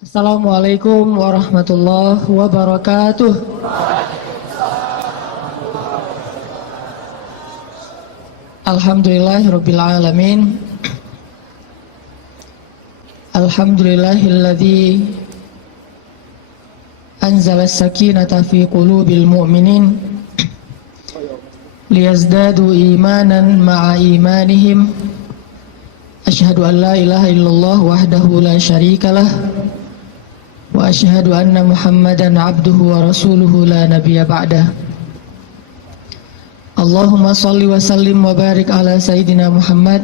Assalamualaikum warahmatullahi wabarakatuh. Alhamdulillahirabbil alamin. Alhamdulillahilladzi anzala as-sakinata fi qulubil mu'minin liyazdadu imanan ma'a imanihim. Asyhadu an la ilaha illallah wahdahu la syarikalah wa asyhadu anna Muhammadan abduhu wa rasuluhu la nabiyya ba'dah. Allahumma salli wa sallim wa barik ala Sayyidina Muhammad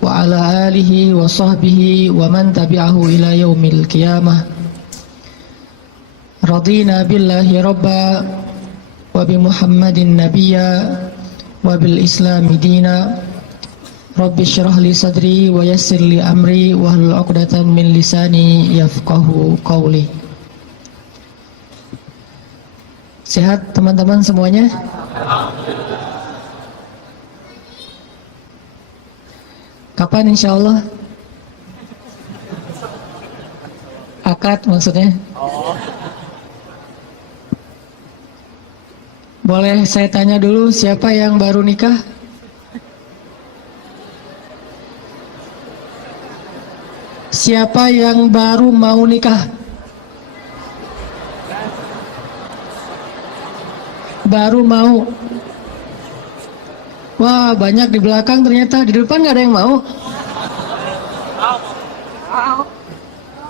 wa ala alihi wa sahbihi wa man tabi'ahu ila yaumil qiyamah. Radina billahi rabba wa bi Muhammadin nabiyya wa bil islami dina. Rabbi syrah li sadri wa yassir li amri wa hlul 'uqdatam min lisani yafqahu qawli. Sehat teman-teman semuanya? Kapan insyaallah? Akad maksudnya? Boleh saya tanya dulu, siapa yang baru nikah? Siapa yang baru mau nikah? Baru mau. Wah, banyak di belakang ternyata. Di depan nggak ada yang mau.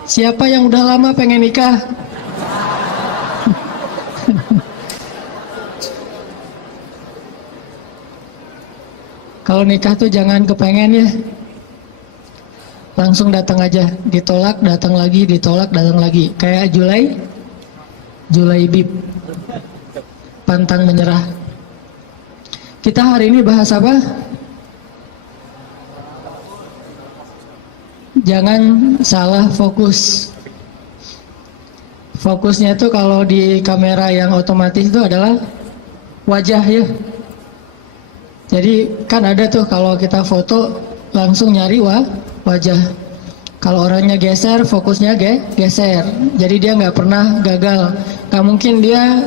Siapa yang udah lama pengen nikah? Kalau nikah tuh jangan kepengen ya. Langsung datang aja, ditolak datang lagi, ditolak datang lagi. Kayak Julaibib, pantang menyerah. Kita hari ini bahas apa? Jangan salah fokus. Fokusnya itu kalau di kamera yang otomatis itu adalah wajah ya. Jadi kan ada tuh kalau kita foto langsung nyari wajah. Kalau orangnya geser, fokusnya geser. Jadi dia nggak pernah gagal. Nggak mungkin dia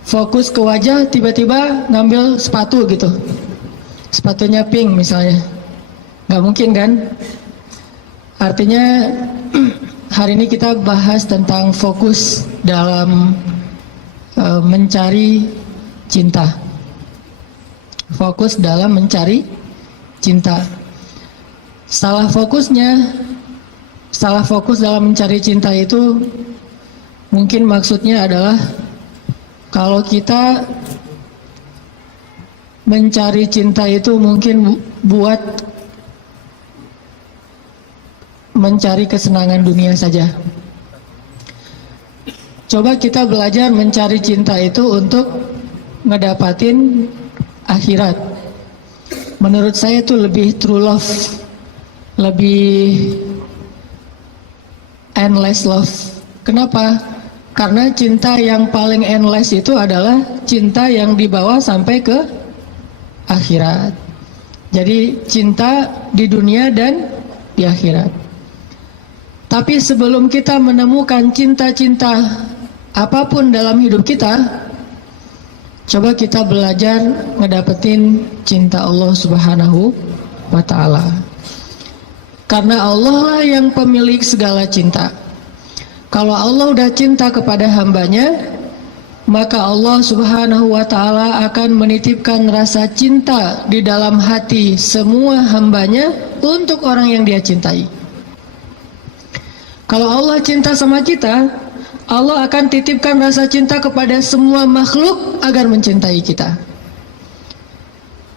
fokus ke wajah tiba-tiba ngambil sepatu gitu. Sepatunya pink misalnya. Nggak mungkin kan? Artinya hari ini kita bahas tentang fokus dalam mencari cinta. Fokus dalam mencari cinta. Salah fokus dalam mencari cinta itu mungkin maksudnya adalah kalau kita mencari cinta itu mungkin buat mencari kesenangan dunia saja. Coba kita belajar mencari cinta itu untuk ngedapatin akhirat. Menurut saya itu lebih true love, lebih endless love. Kenapa? Karena cinta yang paling endless itu adalah cinta yang dibawa sampai ke akhirat. Jadi cinta di dunia dan di akhirat. Tapi sebelum kita menemukan cinta-cinta apapun dalam hidup kita, coba kita belajar ngedapetin cinta Allah Subhanahu wa ta'ala. Karena Allah lah yang pemilik segala cinta. Kalau Allah udah cinta kepada hambanya, maka Allah Subhanahu wa ta'ala akan menitipkan rasa cinta di dalam hati semua hambanya untuk orang yang dia cintai. Kalau Allah cinta sama kita, Allah akan titipkan rasa cinta kepada semua makhluk agar mencintai kita.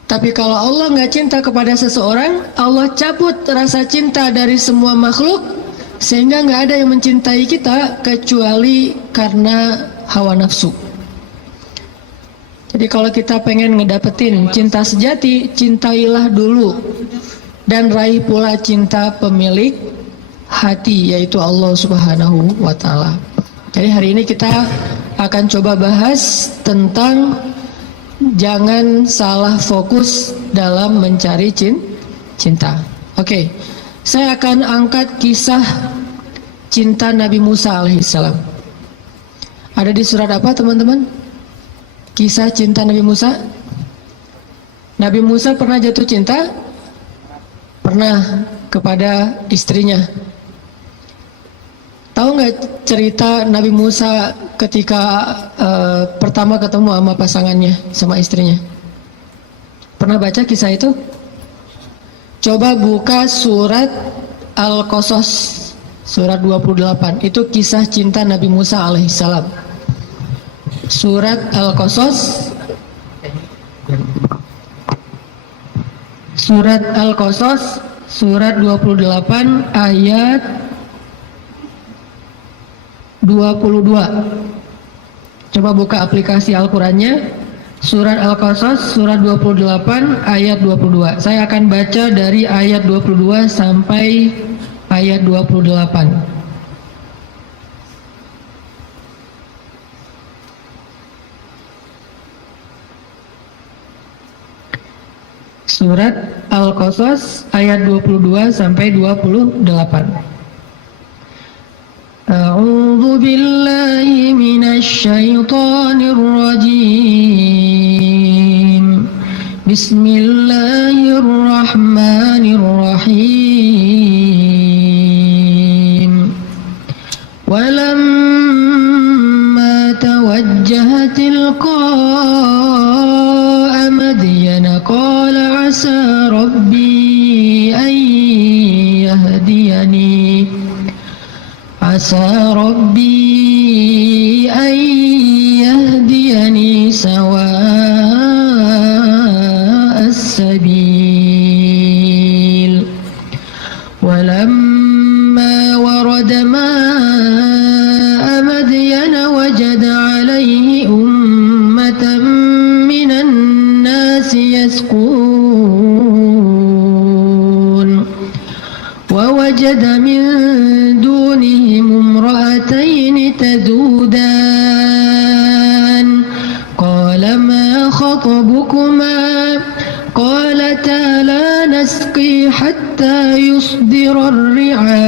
Tapi kalau Allah nggak cinta kepada seseorang, Allah cabut rasa cinta dari semua makhluk, sehingga nggak ada yang mencintai kita kecuali karena hawa nafsu. Jadi kalau kita pengen ngedapetin cinta sejati, cintailah dulu dan raih pula cinta pemilik hati, yaitu Allah Subhanahu wa ta'ala. Jadi hari ini kita akan coba bahas tentang jangan salah fokus dalam mencari cinta. Oke, saya akan angkat kisah cinta Nabi Musa alaihissalam. Ada di surat apa teman-teman? Kisah cinta Nabi Musa. Nabi Musa pernah jatuh cinta? Pernah, kepada istrinya. Tahu nggak cerita Nabi Musa ketika pertama ketemu sama pasangannya, sama istrinya? Pernah baca kisah itu? Coba buka surat Al-Qasas, surat 28. Itu kisah cinta Nabi Musa alaihissalam. Surat Al-Qasas, surat Al-Qasas, surat 28 ayat 22. Coba buka aplikasi Al-Qurannya. Surat Al-Qasas, surat 28 ayat 22. Saya akan baca dari ayat 22 sampai ayat 28. Surat Al-Qasas ayat 22 sampai 28. A'udzu billahi minasy syaithanir rajim. Bismillahirrahmanirrahim. Walamma tawajjaha tilqa'a Madyana qala 'asa rabbi an yahdiyani عسى ربي أن يهديني سواء السبيل ولما ورد ماء مدين وجد عليه أمة من الناس يسقون ووجد من دونهم امرأتين تذودان قال ما خطبكما قالتا لا نسقي حتى يصدر الرعاء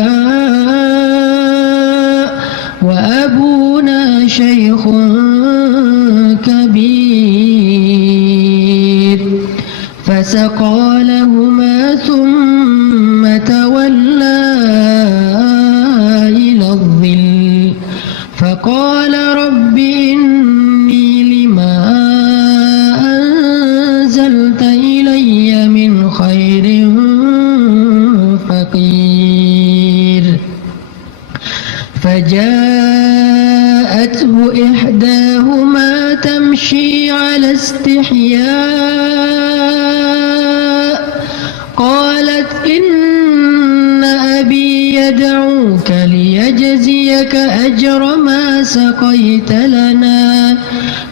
وأبونا شيخ كبير فسقى لهما ثم تولى إلى الظل فقال رب إني لما أنزلت إلي من خير فقير فجاءته إحداهما تمشي على استحياء قالت إن أبي يدعوك ليجزيك أجر ما سقيت لنا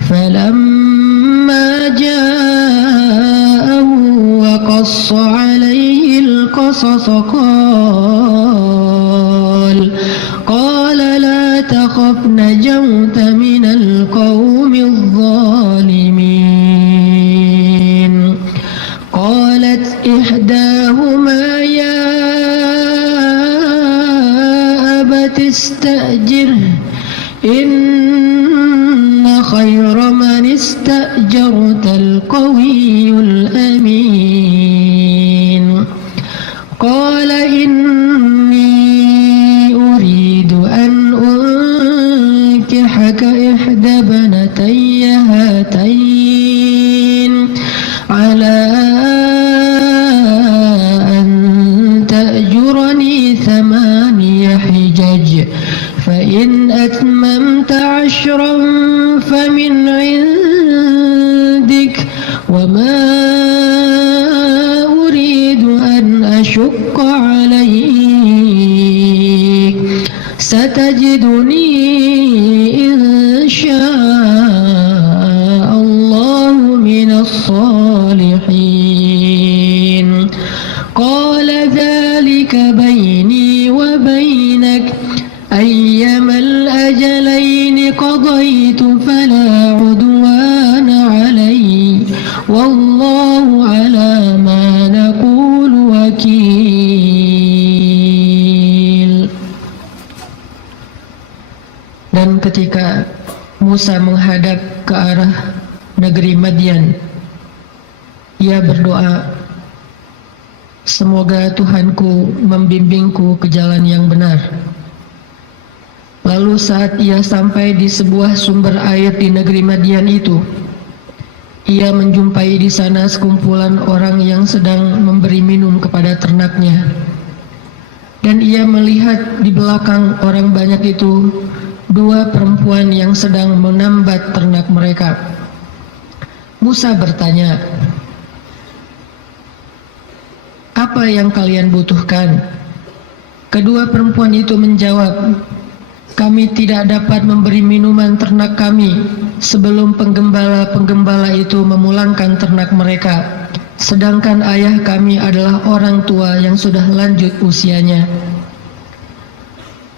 فلما جاءه وقص عليه القصص قال لا تخف نجوت من القوم الظالمين قالت إحداهما يا أبت استأجره إن خير من استأجرت القوي الأمين قال إني أريد أن أنكحك إحدى ابنتي هاتين على أن تأجرني 8 حجج فإن أتممت 10 فمن عندك وما أريد أن أشق عليك ستجدني إن شاء الله من الصالحين قال ذلك بيني وبينك أيما الأجلين قضيت فلا عدوان علي والله على ما نقول وكيل Dan ketika Musa menghadap ke arah negeri Madian, ia berdoa, semoga Tuhanku membimbingku ke jalan yang benar. Lalu saat ia sampai di sebuah sumber air di negeri Madian itu, ia menjumpai di sana sekumpulan orang yang sedang memberi minum kepada ternaknya. Dan ia melihat di belakang orang banyak itu dua perempuan yang sedang menambat ternak mereka. Musa bertanya, "Apa yang kalian butuhkan?" Kedua perempuan itu menjawab, "Kami tidak dapat memberi minuman ternak kami sebelum penggembala-penggembala itu memulangkan ternak mereka, sedangkan ayah kami adalah orang tua yang sudah lanjut usianya."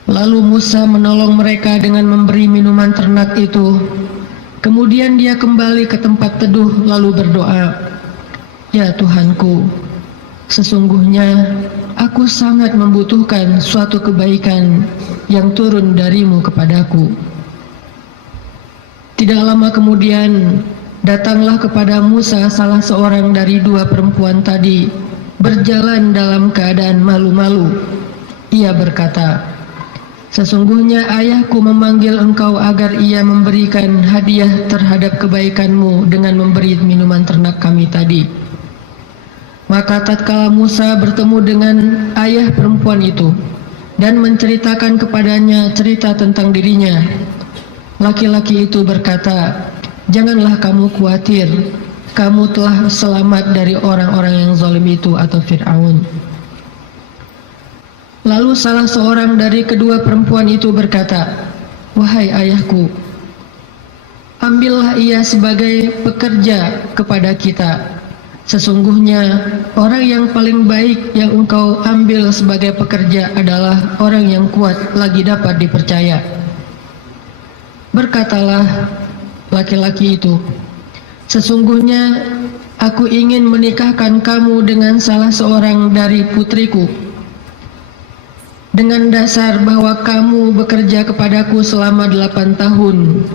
Lalu Musa menolong mereka dengan memberi minuman ternak itu. Kemudian dia kembali ke tempat teduh lalu berdoa, "Ya Tuhanku, sesungguhnya aku sangat membutuhkan suatu kebaikan yang turun darimu kepadaku." Tidak lama kemudian datanglah kepada Musa salah seorang dari dua perempuan tadi, berjalan dalam keadaan malu-malu. Ia berkata, "Sesungguhnya ayahku memanggil engkau agar ia memberikan hadiah terhadap kebaikanmu dengan memberi minuman ternak kami tadi." Maka tatkala Musa bertemu dengan ayah perempuan itu dan menceritakan kepadanya cerita tentang dirinya, laki-laki itu berkata, "Janganlah kamu khawatir, kamu telah selamat dari orang-orang yang zalim itu atau Fir'aun." Lalu salah seorang dari kedua perempuan itu berkata, "Wahai ayahku, ambillah ia sebagai pekerja kepada kita. Sesungguhnya orang yang paling baik yang engkau ambil sebagai pekerja adalah orang yang kuat lagi dapat dipercaya." Berkatalah laki-laki itu, "Sesungguhnya aku ingin menikahkan kamu dengan salah seorang dari putriku, dengan dasar bahwa kamu bekerja kepadaku selama 8 tahun.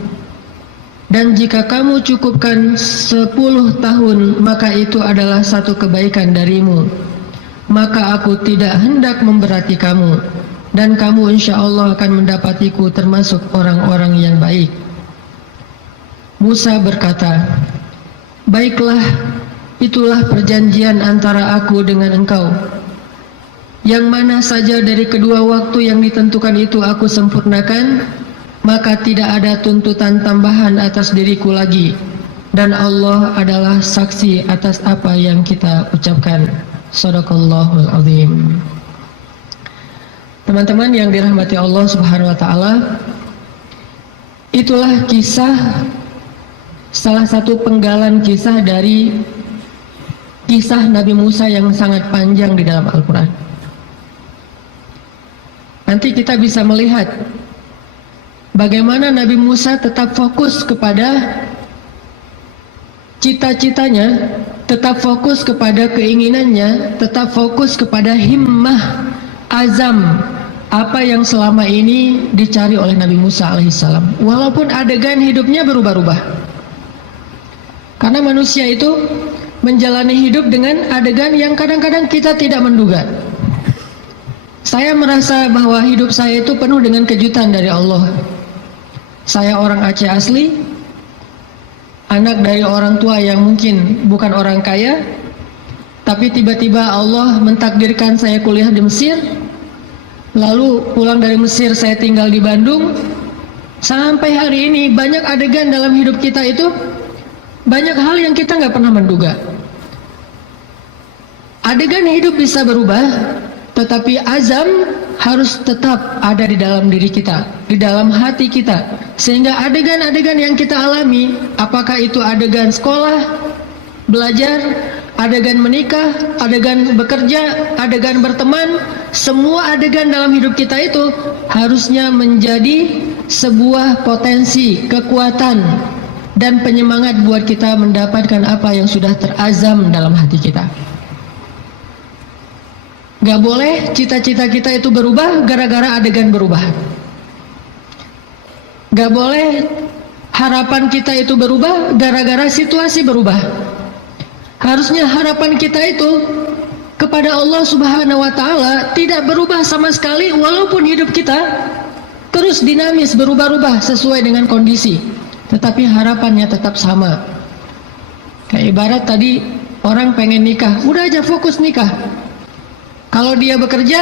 Dan jika kamu cukupkan 10 tahun, maka itu adalah satu kebaikan darimu. Maka aku tidak hendak memberati kamu, dan kamu insya Allah akan mendapatiku termasuk orang-orang yang baik." Musa berkata, "Baiklah, itulah perjanjian antara aku dengan engkau. Yang mana saja dari kedua waktu yang ditentukan itu aku sempurnakan, maka tidak ada tuntutan tambahan atas diriku lagi, dan Allah adalah saksi atas apa yang kita ucapkan." Shadaqallahul azim. Teman-teman yang dirahmati Allah Subhanahu wa taala, itulah kisah, salah satu penggalan kisah dari kisah Nabi Musa yang sangat panjang di dalam Al-Quran. Nanti kita bisa melihat bagaimana Nabi Musa tetap fokus kepada cita-citanya, tetap fokus kepada keinginannya, tetap fokus kepada himmah, azam, apa yang selama ini dicari oleh Nabi Musa alaihissalam. Walaupun adegan hidupnya berubah-ubah, karena manusia itu menjalani hidup dengan adegan yang kadang-kadang kita tidak menduga. Saya merasa bahwa hidup saya itu penuh dengan kejutan dari Allah. Saya orang Aceh asli, anak dari orang tua yang mungkin bukan orang kaya, tapi tiba-tiba Allah mentakdirkan saya kuliah di Mesir. Lalu pulang dari Mesir saya tinggal di Bandung. Sampai hari ini banyak adegan dalam hidup kita itu, banyak hal yang kita nggak pernah menduga. Adegan hidup bisa berubah, tetapi azam harus tetap ada di dalam diri kita, di dalam hati kita. Sehingga adegan-adegan yang kita alami, apakah itu adegan sekolah, belajar, adegan menikah, adegan bekerja, adegan berteman, semua adegan dalam hidup kita itu harusnya menjadi sebuah potensi, kekuatan, dan penyemangat buat kita mendapatkan apa yang sudah terazam dalam hati kita. Gak boleh cita-cita kita itu berubah gara-gara adegan berubah. Gak boleh harapan kita itu berubah gara-gara situasi berubah. Harusnya harapan kita itu kepada Allah Subhanahu wa Ta'ala tidak berubah sama sekali, walaupun hidup kita terus dinamis, berubah-ubah sesuai dengan kondisi, tetapi harapannya tetap sama. Kayak ibarat tadi orang pengen nikah, udah aja fokus nikah. Kalau dia bekerja,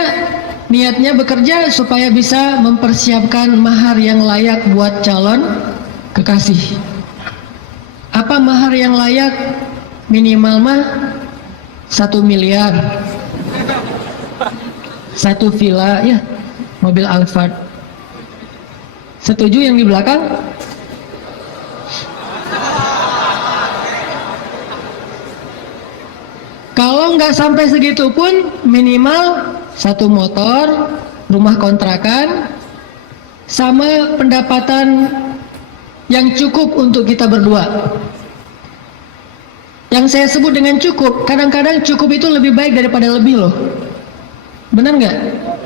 niatnya bekerja supaya bisa mempersiapkan mahar yang layak buat calon kekasih. Apa mahar yang layak? Minimal mah 1 miliar, 1 villa ya, mobil Alphard. Setuju yang di belakang? Kalau nggak sampai segitu pun minimal 1 motor, rumah kontrakan, sama pendapatan yang cukup untuk kita berdua. Yang saya sebut dengan cukup, kadang-kadang cukup itu lebih baik daripada lebih loh. Benar nggak?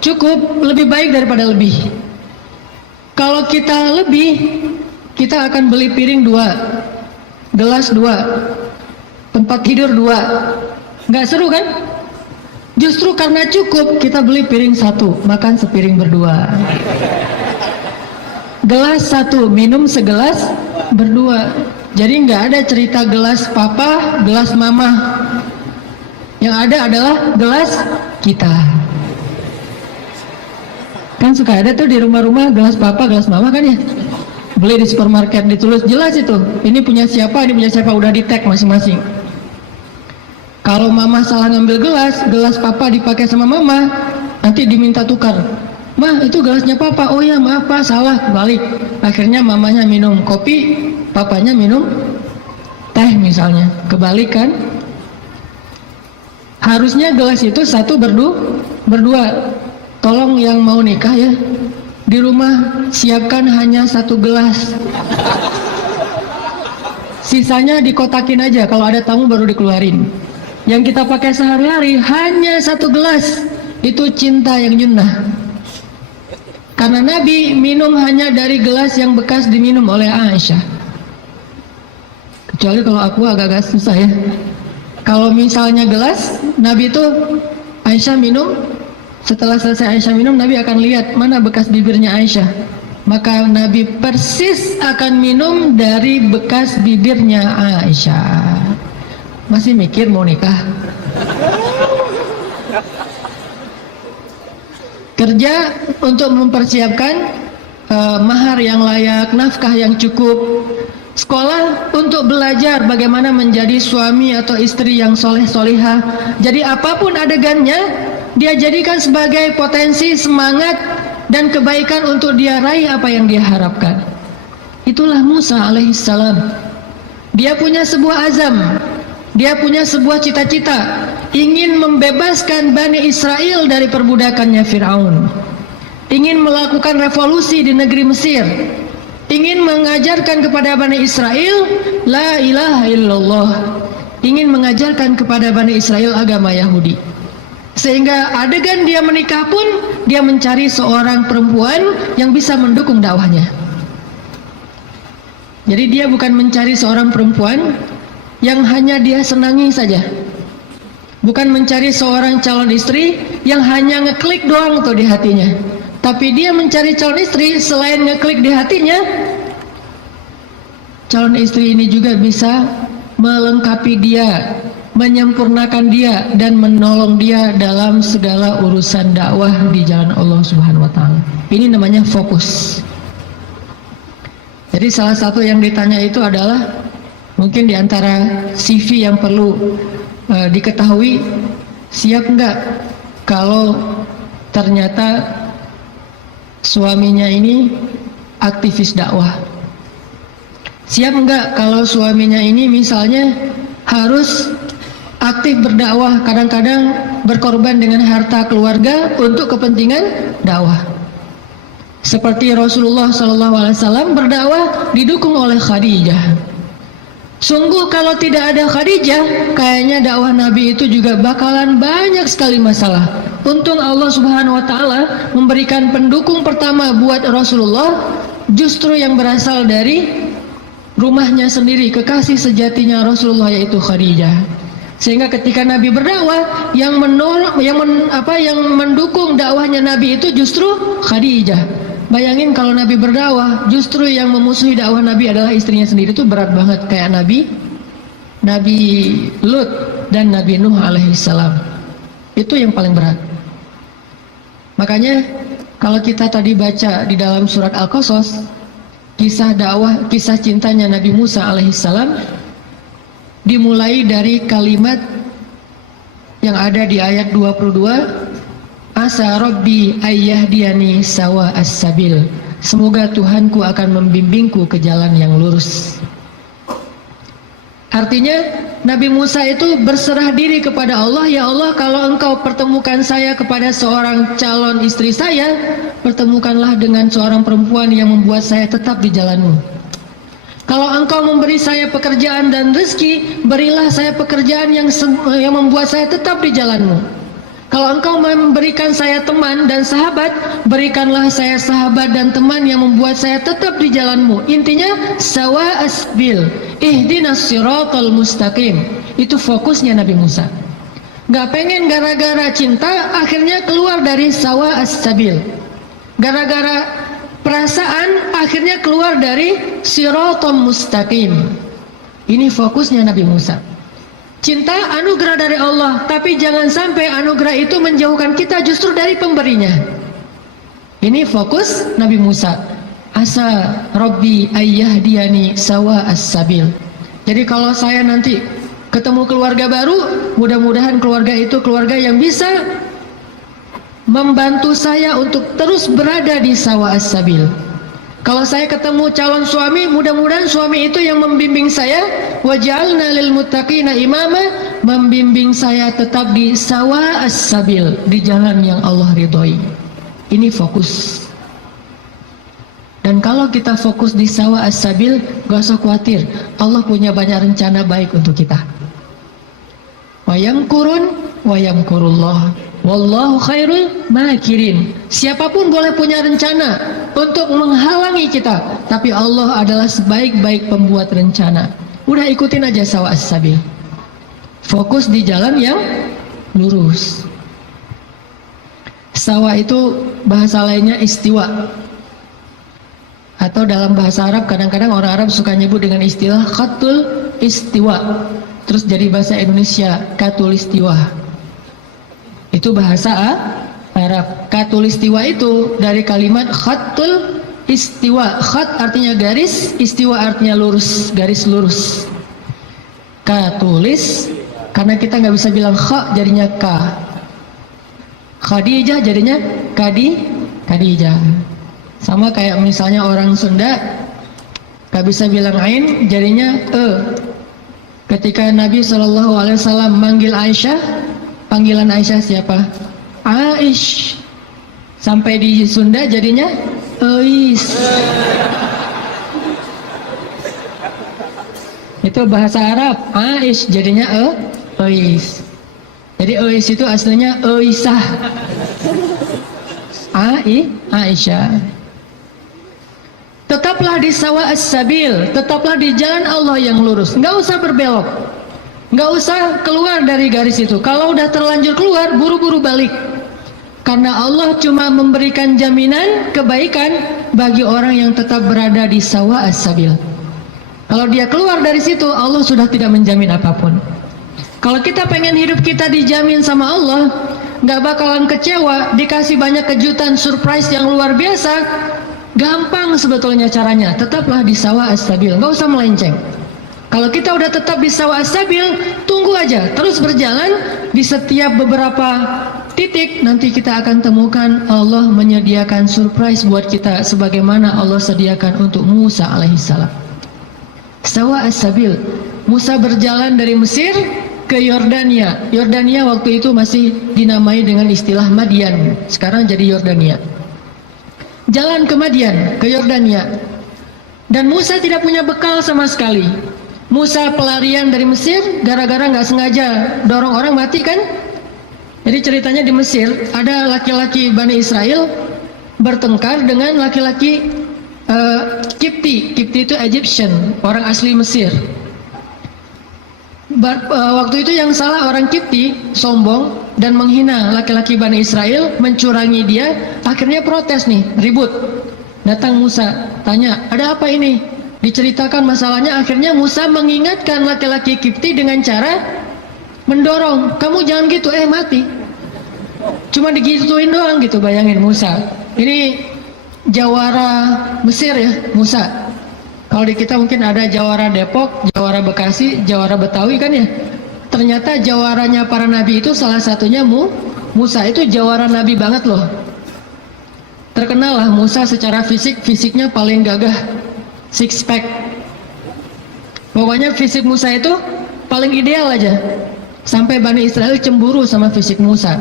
Cukup lebih baik daripada lebih. Kalau kita lebih, kita akan beli piring 2, gelas 2, tempat tidur 2. Nggak seru kan? Justru karena cukup, kita beli piring 1, makan sepiring berdua. Gelas 1, minum segelas berdua. Jadi nggak ada cerita gelas papa, gelas mama. Yang ada adalah gelas kita. Kan suka ada tuh di rumah-rumah gelas papa, gelas mama kan ya. Beli di supermarket ditulis jelas itu. Ini punya siapa, ini punya siapa, udah di tag masing-masing. Kalau mama salah ngambil gelas papa dipakai sama mama, nanti diminta tukar. Mah, itu gelasnya papa. Oh ya, maaf pak, salah, balik. Akhirnya mamanya minum kopi, papanya minum teh misalnya. Kebalik kan? Harusnya gelas itu 1 berdua. Tolong yang mau nikah ya, di rumah siapkan hanya 1 gelas. Sisanya dikotakin aja, kalau ada tamu baru dikeluarin. Yang kita pakai sehari-hari hanya 1 gelas. Itu cinta yang nyunnah. Karena Nabi minum hanya dari gelas yang bekas diminum oleh Aisyah. Kecuali kalau aku agak-agak susah ya. Kalau misalnya gelas, Nabi itu Aisyah minum, setelah selesai Aisyah minum, Nabi akan lihat mana bekas bibirnya Aisyah. Maka Nabi persis akan minum dari bekas bibirnya Aisyah. Masih mikir mau nikah? Kerja untuk mempersiapkan mahar yang layak, nafkah yang cukup. Sekolah untuk belajar bagaimana menjadi suami atau istri yang soleh-solihah. Jadi apapun adegannya, dia jadikan sebagai potensi, semangat, dan kebaikan untuk dia raih apa yang dia harapkan. Itulah Musa alaihissalam. Dia punya sebuah azam, dia punya sebuah cita-cita, ingin membebaskan Bani Israel dari perbudakannya Fir'aun, ingin melakukan revolusi di negeri Mesir, ingin mengajarkan kepada Bani Israel la ilaha illallah, ingin mengajarkan kepada Bani Israel agama Yahudi. Sehingga adegan dia menikah pun, dia mencari seorang perempuan yang bisa mendukung dakwahnya. Jadi dia bukan mencari seorang perempuan yang hanya dia senangi saja, bukan mencari seorang calon istri yang hanya ngeklik doang tuh di hatinya. Tapi dia mencari calon istri, selain ngeklik di hatinya, calon istri ini juga bisa melengkapi dia, menyempurnakan dia, dan menolong dia dalam segala urusan dakwah di jalan Allah Subhanahu wa Ta'ala. Ini namanya fokus. Jadi salah satu yang ditanya itu adalah, mungkin diantara CV yang perlu diketahui, siap nggak kalau ternyata suaminya ini aktivis dakwah? Siap nggak kalau suaminya ini misalnya harus aktif berdakwah, kadang-kadang berkorban dengan harta keluarga untuk kepentingan dakwah? Seperti Rasulullah SAW berdakwah didukung oleh Khadijah. Sungguh kalau tidak ada Khadijah, kayaknya dakwah Nabi itu juga bakalan banyak sekali masalah. Untung Allah Subhanahu wa Ta'ala memberikan pendukung pertama buat Rasulullah, justru yang berasal dari rumahnya sendiri, kekasih sejatinya Rasulullah, yaitu Khadijah. Sehingga ketika Nabi berdakwah, yang mendukung dakwahnya Nabi itu justru Khadijah. Bayangin kalau Nabi berdakwah, justru yang memusuhi dakwah Nabi adalah istrinya sendiri, itu berat banget. Kayak Nabi Lut dan Nabi Nuh alaihissalam. Itu yang paling berat. Makanya kalau kita tadi baca di dalam surat Al-Qasas, kisah dakwah, kisah cintanya Nabi Musa alaihissalam dimulai dari kalimat yang ada di ayat 22, asa rabbi ayyahdiyani sawa as-sabil, semoga Tuhanku akan membimbingku ke jalan yang lurus. Artinya Nabi Musa itu berserah diri kepada Allah, ya Allah, kalau engkau pertemukan saya kepada seorang calon istri saya, pertemukanlah dengan seorang perempuan yang membuat saya tetap di jalanmu. Kalau engkau memberi saya pekerjaan dan rezeki, berilah saya pekerjaan yang membuat saya tetap di jalanmu. Kalau engkau memberikan saya teman dan sahabat, berikanlah saya sahabat dan teman yang membuat saya tetap di jalanmu. Intinya sawa asbil, ihdinas siratal mustaqim. Itu fokusnya Nabi Musa. Gak pengen gara-gara cinta akhirnya keluar dari sawa as-sabil. Gara-gara perasaan akhirnya keluar dari siratal mustaqim. Ini fokusnya Nabi Musa. Cinta anugerah dari Allah, tapi jangan sampai anugerah itu menjauhkan kita justru dari pemberinya. Ini fokus Nabi Musa. Asa Rabbi ayyahdiyani sawa as-sabil. Jadi kalau saya nanti ketemu keluarga baru, mudah-mudahan keluarga itu keluarga yang bisa membantu saya untuk terus berada di sawa as-sabil. Kalau saya ketemu calon suami, mudah-mudahan suami itu yang membimbing saya, waj'alna lil muttaqina imama, membimbing saya tetap di sawa as-sabil, di jalan yang Allah ridhoi. Ini fokus. Dan kalau kita fokus di sawa as-sabil, gak usah khawatir, Allah punya banyak rencana baik untuk kita. Wa yamkurun wa yamkurullah, wallahu khairul makirin. Siapapun boleh punya rencana untuk menghalangi kita, tapi Allah adalah sebaik-baik pembuat rencana. Udah ikutin aja sawa as-sabil. Fokus di jalan yang lurus. Sawa itu bahasa lainnya istiwa. Atau dalam bahasa Arab kadang-kadang orang Arab suka nyebut dengan istilah khatul istiwa. Terus jadi bahasa Indonesia katulistiwa. Itu bahasa Arab. Katulistiwa itu dari kalimat khatul istiwa. Khat artinya garis, istiwa artinya lurus, garis lurus. Katulis, karena kita nggak bisa bilang kha jadinya ka. Khadijah jadinya Khadijah. Sama kayak misalnya orang Sunda nggak bisa bilang ain jadinya e. Ketika Nabi SAW manggil Aisyah, panggilan Aisyah siapa? Aish. Sampai di Sunda jadinya Eis. Itu bahasa Arab. Aish jadinya Eis. Jadi Eis itu aslinya Eisah. Aisyah. Tetaplah di sawa as-sabil, tetaplah di jalan Allah yang lurus. Nggak usah berbelok, nggak usah keluar dari garis itu. Kalau udah terlanjur keluar, buru-buru balik. Karena Allah cuma memberikan jaminan kebaikan bagi orang yang tetap berada di sawa as-sabil. Kalau dia keluar dari situ, Allah sudah tidak menjamin apapun. Kalau kita pengen hidup kita dijamin sama Allah, nggak bakalan kecewa, dikasih banyak kejutan, surprise yang luar biasa. Gampang sebetulnya caranya, tetaplah di sawa as-sabil, nggak usah melenceng. Kalau kita udah tetap di sawa as-sabil, tunggu aja, terus berjalan di setiap beberapa titik, nanti kita akan temukan Allah menyediakan surprise buat kita, sebagaimana Allah sediakan untuk Musa alaihissalam. Sawa as-sabil, Musa berjalan dari Mesir ke Yordania. Yordania waktu itu masih dinamai dengan istilah Madian, sekarang jadi Yordania. Jalan ke Madian, ke Yordania. Dan Musa tidak punya bekal sama sekali. Musa pelarian dari Mesir gara-gara nggak sengaja dorong orang mati kan? Jadi ceritanya di Mesir ada laki-laki Bani Israel bertengkar dengan laki-laki Kipti itu Egyptian, orang asli Mesir. Waktu itu yang salah orang Kipti, sombong dan menghina laki-laki Bani Israel, mencurangi dia, akhirnya protes nih, ribut. Datang Musa, tanya, ada apa ini? Diceritakan masalahnya, akhirnya Musa mengingatkan laki-laki Kipti dengan cara mendorong, kamu jangan gitu, mati. Cuma digituin doang gitu, bayangin Musa. Ini jawara Mesir ya, Musa. Kalau di kita mungkin ada jawara Depok, jawara Bekasi, jawara Betawi kan ya. Ternyata jawaranya para nabi itu salah satunya Musa, itu jawara nabi banget loh. Terkenal lah Musa secara fisiknya paling gagah, six pack. Pokoknya fisik Musa itu paling ideal aja. Sampai Bani Israel cemburu sama fisik Musa.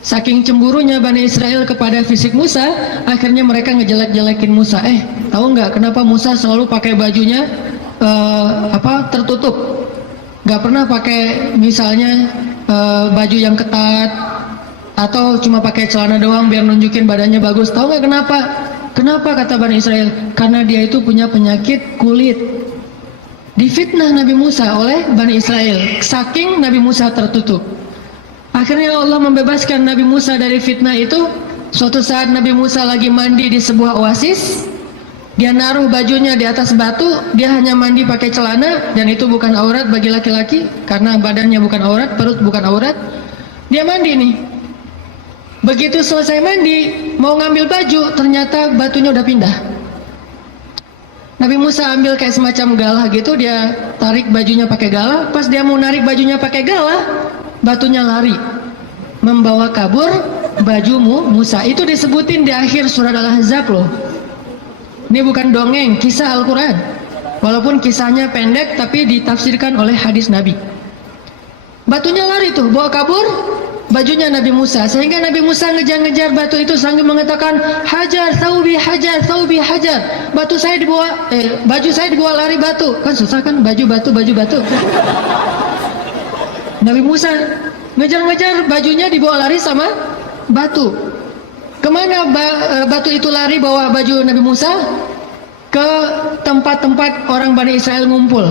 Saking cemburunya Bani Israel kepada fisik Musa, akhirnya mereka ngejelek-jelekin Musa. Tahu nggak kenapa Musa selalu pakai bajunya tertutup? Nggak pernah pakai misalnya baju yang ketat atau cuma pakai celana doang biar nunjukin badannya bagus. Tahu nggak kenapa? Kenapa kata Bani Israel? Karena dia itu punya penyakit kulit. Difitnah Nabi Musa oleh Bani Israel. Saking Nabi Musa tertutup. Akhirnya Allah membebaskan Nabi Musa dari fitnah itu. Suatu saat Nabi Musa lagi mandi di sebuah oasis. Dia naruh bajunya di atas batu. Dia hanya mandi pakai celana. Dan itu bukan aurat bagi laki-laki. Karena badannya bukan aurat, perut bukan aurat. Dia mandi nih. Begitu selesai mandi, mau ngambil baju, ternyata batunya udah pindah. Nabi Musa ambil kayak semacam galah gitu. Dia tarik bajunya pakai galah. Pas dia mau narik bajunya pakai galah, batunya lari, membawa kabur bajumu Musa. Itu disebutin di akhir surat Al-Ahzab loh. Ini bukan dongeng, kisah Al-Quran. Walaupun kisahnya pendek, tapi ditafsirkan oleh hadis Nabi. Batunya lari tuh, bawa kabur bajunya Nabi Musa. Sehingga Nabi Musa ngejar-ngejar batu itu sambil mengatakan, hajar, thawbi, hajar, thawbi, hajar. Batu saya dibawa, baju saya dibawa lari batu. Kan susah kan, baju batu, baju batu. Nabi Musa ngejar-ngejar bajunya dibawa lari sama batu. Kemana batu itu lari bawa baju Nabi Musa? Ke tempat-tempat orang Bani Israel ngumpul.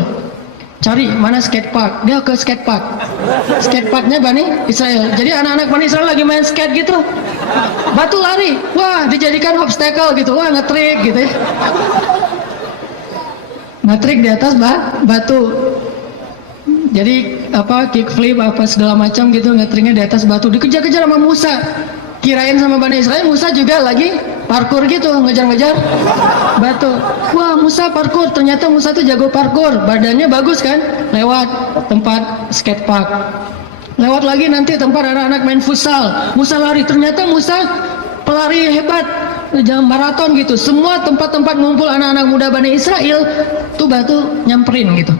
Cari mana skate park, dia ke skate park. Skate parknya Bani Israel. Jadi anak-anak Bani Israel lagi main skate gitu. Batu lari, wah dijadikan obstacle gitu, wah ngetrik gitu ya. Ngetrik di atas batu. Jadi kickflip apa segala macam gitu, ngetriknya di atas batu, dikejar-kejar sama Musa. Kirain sama Bani Israel Musa juga lagi parkur gitu, ngejar-ngejar batu. Wah Musa parkur, ternyata Musa tuh jago parkur, badannya bagus kan. Lewat tempat skate park, lewat lagi nanti tempat anak-anak main futsal, Musa lari, ternyata Musa pelari hebat, jalan maraton gitu. Semua tempat-tempat ngumpul anak-anak muda Bani Israel tuh batu nyamperin gitu.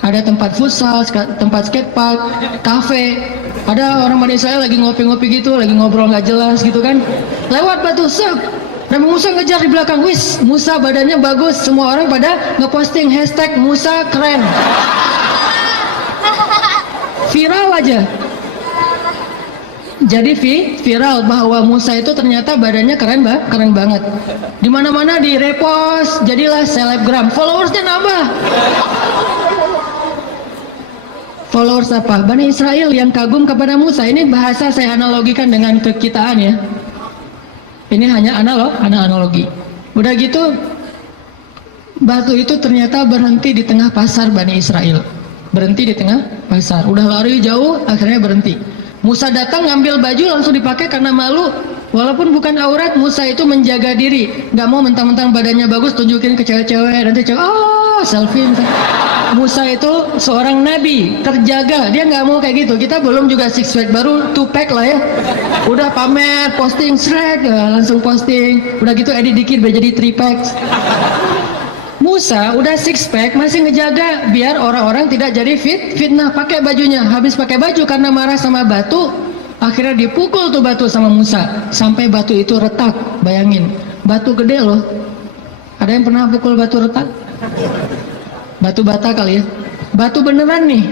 Ada tempat futsal, tempat skatepark, kafe. Ada orang Bani Israel lagi ngopi-ngopi gitu, lagi ngobrol nggak jelas gitu kan. Lewat batu, Nabi Musa ngejar di belakang. Wis, Musa badannya bagus. Semua orang pada ngeposting hashtag Musa keren. Viral aja. Jadi viral bahwa Musa itu ternyata badannya keren banget. Di mana-mana di repost, jadilah selebgram. Followersnya nambah. Followers apa? Bani Israel yang kagum kepada Musa. Ini bahasa saya analogikan dengan kekitaan ya. Ini hanya analogi. Udah gitu, batu itu ternyata berhenti di tengah pasar Bani Israel. Berhenti di tengah pasar. Udah lari jauh, akhirnya berhenti. Musa datang ngambil baju langsung dipakai karena malu. Walaupun bukan aurat, Musa itu menjaga diri. Gak mau mentang-mentang badannya bagus tunjukin ke cewek-cewek. Nanti cewek, selfie. Musa itu seorang nabi, terjaga. Dia nggak mau kayak gitu. Kita belum juga six pack, baru two pack lah ya. Udah pamer, posting, langsung posting. Udah gitu edit dikit biar jadi three pack. Musa udah six pack masih ngejaga biar orang-orang tidak jadi fitnah. Pakai bajunya, habis pakai baju karena marah sama batu, akhirnya dipukul tuh batu sama Musa sampai batu itu retak. Bayangin, batu gede loh. Ada yang pernah pukul batu retak? Batu bata kali ya. Batu beneran nih,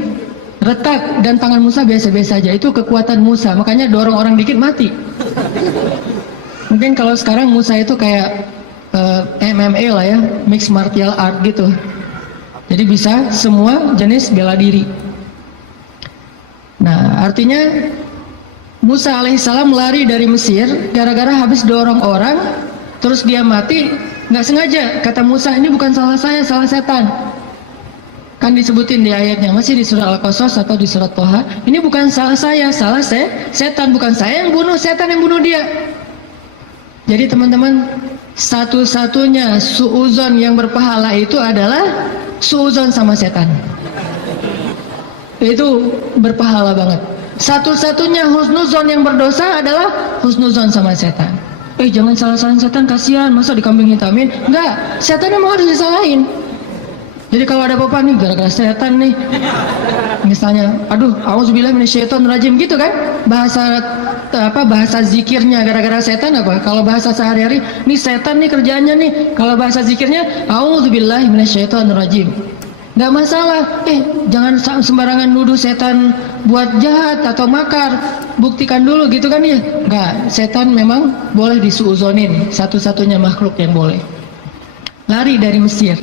retak, dan tangan Musa biasa-biasa aja. Itu kekuatan Musa, makanya dorong orang dikit mati. Mungkin kalau sekarang Musa itu kayak MMA lah ya, mixed martial art gitu. Jadi bisa semua jenis bela diri. Nah, artinya Musa alaihissalam lari dari Mesir gara-gara habis dorong orang, terus dia mati. Nggak sengaja, kata Musa, ini bukan salah saya, salah setan. Kan disebutin di ayatnya, masih di surah Al-Qasas atau di surat Toha, ini bukan salah saya, salah setan, bukan saya yang bunuh, setan yang bunuh dia. Jadi teman-teman, satu-satunya suuzon yang berpahala itu adalah suuzon sama setan. Itu berpahala banget. Satu-satunya husnuzon yang berdosa adalah husnuzon sama setan. Jangan salah-salahin setan, kasihan, masa dikambing hitamin? Enggak, setan emang harus disalahin. Jadi kalau ada apa-apa nih gara-gara setan nih, misalnya, aduh, auzubillahi minasyaitonirrajim gitu kan, bahasa zikirnya gara-gara setan apa? Kalau bahasa sehari-hari, nih setan nih kerjaannya nih. Kalau bahasa zikirnya, auzubillahi minasyaitonirrajim. Nggak masalah, jangan sembarangan nuduh setan buat jahat atau makar, buktikan dulu gitu kan ya. Nggak, setan memang boleh disuuzonin, satu-satunya makhluk yang boleh. Lari dari Mesir,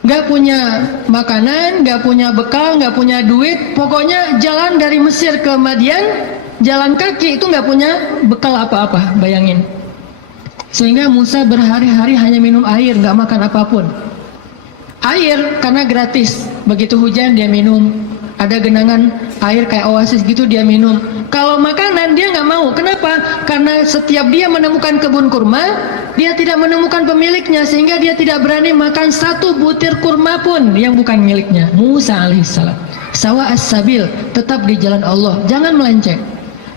nggak punya makanan, nggak punya bekal, nggak punya duit, pokoknya jalan dari Mesir ke Madian, jalan kaki itu nggak punya bekal apa-apa, bayangin. Sehingga Musa berhari-hari hanya minum air, nggak makan apapun. Air karena gratis, begitu hujan dia minum, ada genangan air kayak oasis gitu dia minum. Kalau makanan dia nggak mau, kenapa? Karena setiap dia menemukan kebun kurma, dia tidak menemukan pemiliknya, sehingga dia tidak berani makan satu butir kurma pun yang bukan miliknya. Musa alaihissalam sawa as-sabil, tetap di jalan Allah, jangan melenceng,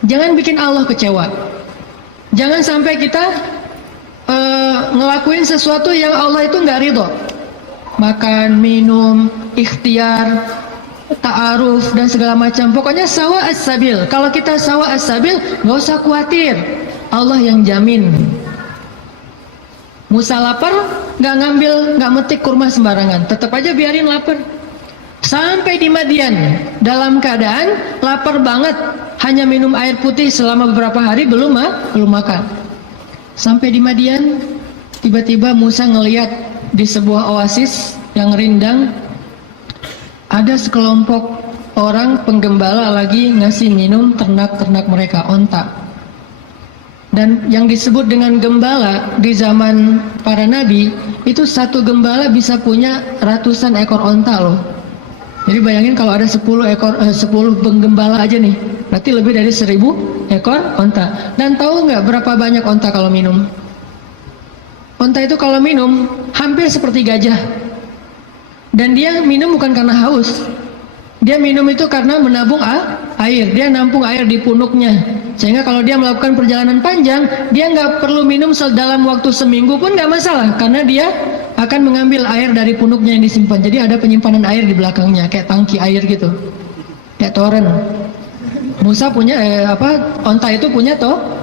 jangan bikin Allah kecewa, jangan sampai kita ngelakuin sesuatu yang Allah itu nggak ridho. Makan, minum, ikhtiar, ta'aruf dan segala macam. Pokoknya sawa as-sabil. Kalau kita sawa as-sabil, nggak usah khawatir, Allah yang jamin. Musa lapar, nggak ngambil, nggak metik kurma sembarangan, tetap aja biarin lapar. Sampai di Madian, dalam keadaan lapar banget, hanya minum air putih selama beberapa hari, belum makan. Sampai di Madian, tiba-tiba Musa ngelihat di sebuah oasis yang rindang, ada sekelompok orang penggembala lagi ngasih minum ternak-ternak mereka, onta. Dan yang disebut dengan gembala di zaman para nabi, itu satu gembala bisa punya ratusan ekor onta loh. Jadi bayangin kalau ada 10 penggembala aja nih, berarti lebih dari 1000 ekor onta. Dan tahu nggak berapa banyak onta kalau minum? Onta itu kalau minum hampir seperti gajah. Dan dia minum bukan karena haus, dia minum itu karena menabung air. Dia nampung air di punuknya, sehingga kalau dia melakukan perjalanan panjang, dia nggak perlu minum dalam waktu seminggu pun nggak masalah, karena dia akan mengambil air dari punuknya yang disimpan. Jadi ada penyimpanan air di belakangnya, kayak tangki air gitu, kayak toren. Musa punya onta itu punya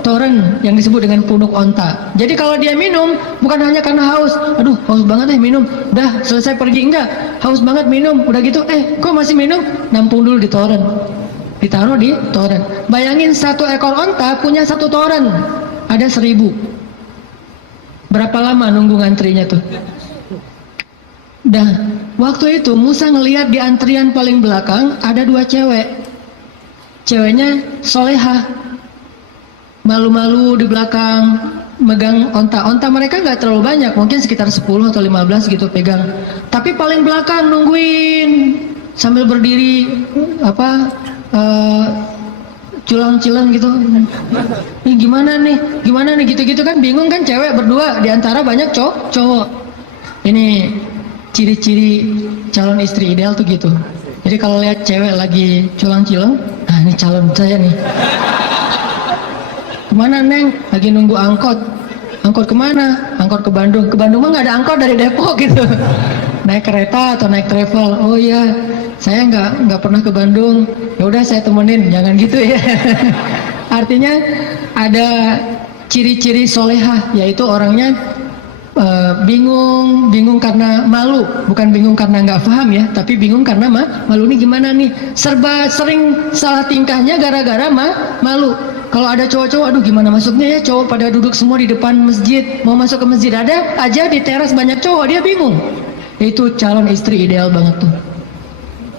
toren yang disebut dengan punuk onta. Jadi kalau dia minum bukan hanya karena haus, aduh haus banget minum, udah selesai pergi, enggak, haus banget minum, udah gitu kok masih minum, nampung dulu di toren, ditaruh di toren. Bayangin satu ekor onta punya satu toren, ada 1000. Berapa lama nunggu ngantrinya tuh? Dah, waktu itu Musa ngelihat di antrian paling belakang ada 2 cewek. Ceweknya solehah, malu-malu di belakang, megang onta. Onta mereka nggak terlalu banyak, mungkin sekitar 10 atau 15 gitu pegang. Tapi paling belakang nungguin sambil berdiri culang-cilang gitu. Ini gimana nih gitu-gitu kan, bingung kan, cewek berdua di antara banyak cowok. Ini ciri-ciri calon istri ideal tuh gitu. Jadi kalau lihat cewek lagi culang-cilang, nah ini calon saya nih. Kemana Neng? Lagi nunggu angkot. Angkot kemana? Angkot ke Bandung. Ke Bandung mah nggak ada angkot dari Depok gitu. Naik kereta atau naik travel. Oh iya, saya nggak pernah ke Bandung. Ya udah saya temenin, jangan gitu ya. Artinya ada ciri-ciri solehah, yaitu orangnya bingung karena malu, bukan bingung karena nggak paham ya, tapi bingung karena malu. Nih gimana nih, serba sering salah tingkahnya gara-gara malu. Kalau ada cowok-cowok, aduh gimana masuknya ya, cowok pada duduk semua di depan masjid, mau masuk ke masjid ada aja di teras banyak cowok, dia bingung. Itu calon istri ideal banget tuh.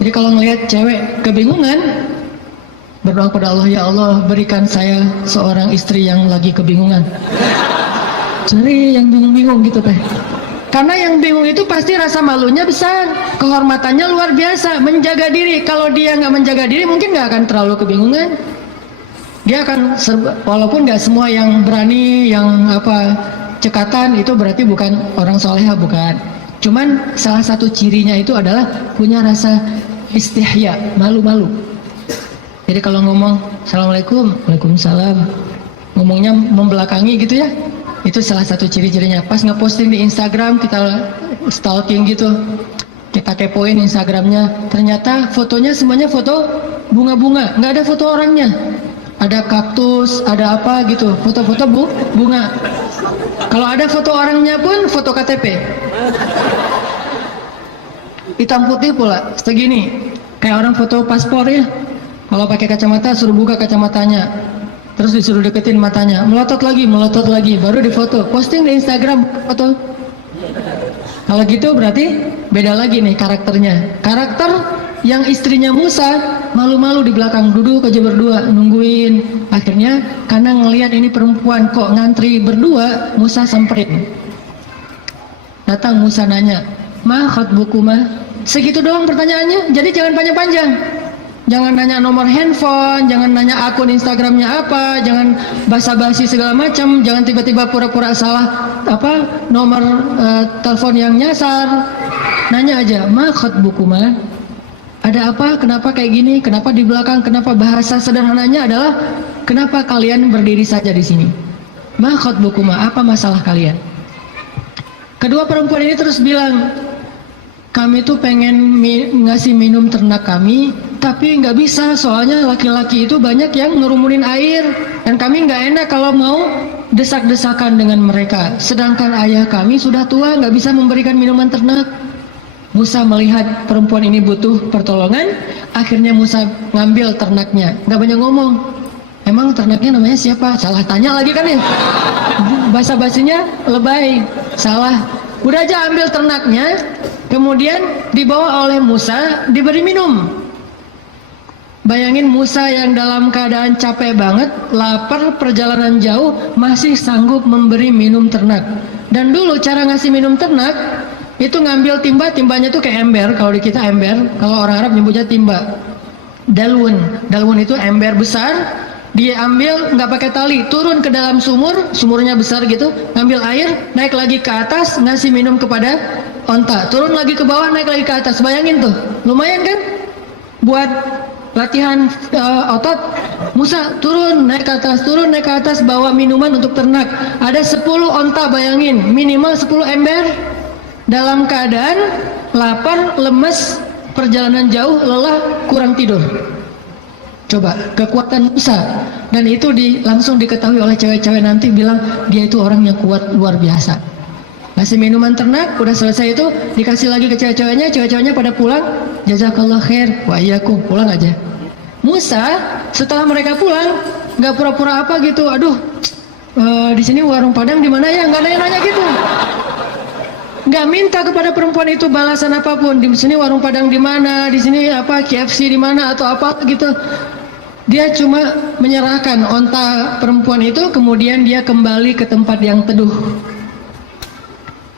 Jadi kalau ngelihat cewek kebingungan, berdoa kepada Allah, ya Allah berikan saya seorang istri yang lagi kebingungan. Cari yang bingung-bingung gitu teh. Karena yang bingung itu pasti rasa malunya besar, kehormatannya luar biasa, menjaga diri. Kalau dia nggak menjaga diri, mungkin nggak akan terlalu kebingungan. Dia akan, walaupun nggak semua yang berani, yang cekatan itu berarti bukan orang soleha, bukan. Cuman salah satu cirinya itu adalah punya rasa istihya, malu-malu. Jadi kalau ngomong Assalamualaikum, Waalaikumsalam, ngomongnya membelakangi gitu ya, itu salah satu ciri-cirinya. Pas ngeposting di Instagram, kita stalking gitu, kita kepoin Instagramnya, ternyata fotonya semuanya foto bunga-bunga, nggak ada foto orangnya. Ada kaktus, ada apa gitu, foto-foto bunga. Kalau ada foto orangnya pun foto KTP. Hitam putih pula, segini. Kayak orang foto paspor ya. Kalau pakai kacamata suruh buka kacamatanya. Terus disuruh deketin matanya, melotot lagi, baru difoto, posting di Instagram foto. Kalau gitu berarti beda lagi nih karakternya. Karakter yang istrinya Musa malu-malu di belakang, duduk aja berdua nungguin. Akhirnya karena ngelihat ini perempuan kok ngantri berdua, Musa samperin. Datang Musa nanya, "Ma khatbukuma?" Segitu doang pertanyaannya. Jadi jangan panjang-panjang. Jangan nanya nomor handphone, jangan nanya akun Instagramnya apa, jangan basa-basi segala macam, jangan tiba-tiba pura-pura salah nomor telepon yang nyasar. Nanya aja, "Ma khatbukuma?" Ada apa? Kenapa kayak gini? Kenapa di belakang? Kenapa? Bahasa sederhananya adalah kenapa kalian berdiri saja di sini? Ma khatbukuma? Apa masalah kalian? Kedua perempuan ini terus bilang, kami tuh pengen ngasih minum ternak kami, tapi nggak bisa soalnya laki-laki itu banyak yang ngerumunin air dan kami nggak enak kalau mau desak-desakan dengan mereka. Sedangkan ayah kami sudah tua, nggak bisa memberikan minuman ternak. Musa melihat perempuan ini butuh pertolongan, akhirnya Musa ngambil ternaknya. Nggak banyak ngomong. Emang ternaknya namanya siapa? Salah tanya lagi kan ya? Basa-basinya lebay, salah. Udah aja ambil ternaknya, kemudian dibawa oleh Musa, diberi minum. Bayangin Musa yang dalam keadaan capek banget, lapar, perjalanan jauh, masih sanggup memberi minum ternak. Dan dulu cara ngasih minum ternak, itu ngambil timba, timbanya tuh kayak ember. Kalau di kita ember, kalau orang Arab nyebutnya timba. Dalwun itu ember besar, dia ambil nggak pakai tali, turun ke dalam sumur, sumurnya besar gitu, ngambil air, naik lagi ke atas, ngasih minum kepada onta, turun lagi ke bawah, naik lagi ke atas. Bayangin tuh, lumayan kan? Buat latihan otot. Musa turun naik ke atas, bawa minuman untuk ternak. Ada 10 onta, bayangin, minimal 10 ember. Dalam keadaan lapar, lemes, perjalanan jauh, lelah, kurang tidur. Coba kekuatan Musa, dan itu langsung diketahui oleh cewek-cewek nanti, bilang dia itu orang yang kuat luar biasa. Kasih minuman ternak, udah selesai itu dikasih lagi ke cewek-ceweknya pada pulang. Jazakallah khair, wa iyyakum, pulang aja. Musa setelah mereka pulang nggak pura-pura apa gitu, aduh di sini warung Padang di mana ya, nggak nanya-nanya gitu. Nggak minta kepada perempuan itu balasan apapun. Di sini warung Padang di mana, di sini KFC di mana atau apa gitu. Dia cuma menyerahkan onta perempuan itu, kemudian dia kembali ke tempat yang teduh.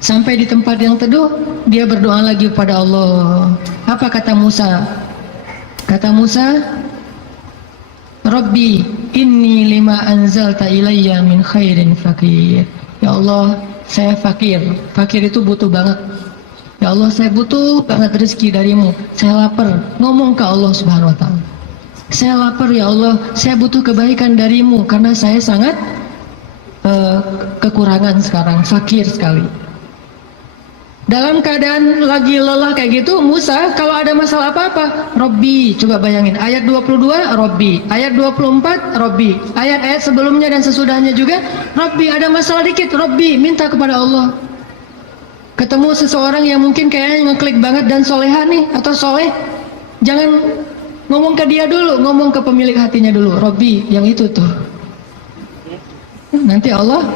Sampai di tempat yang teduh, dia berdoa lagi kepada Allah. Apa kata Musa? Kata Musa, Rabbi inni lima anzalta ilayya min khairin fakir. Ya Allah, saya fakir. Fakir itu butuh banget. Ya Allah, saya butuh banget rezeki darimu. Saya lapar. Ngomong ke Allah Subhanahu wa ta'ala. Saya lapar ya Allah, saya butuh kebaikan darimu karena saya sangat kekurangan sekarang, fakir sekali. Dalam keadaan lagi lelah kayak gitu, Musa kalau ada masalah apa-apa, Robbi, coba bayangin, ayat 22, Robbi, ayat 24, Robbi, ayat-ayat sebelumnya dan sesudahnya juga, Robbi, ada masalah dikit, Robbi, minta kepada Allah. Ketemu seseorang yang mungkin kayaknya ngeklik banget dan soleha nih, atau soleh, jangan ngomong ke dia dulu, ngomong ke pemilik hatinya dulu, Robbi, yang itu tuh, nanti Allah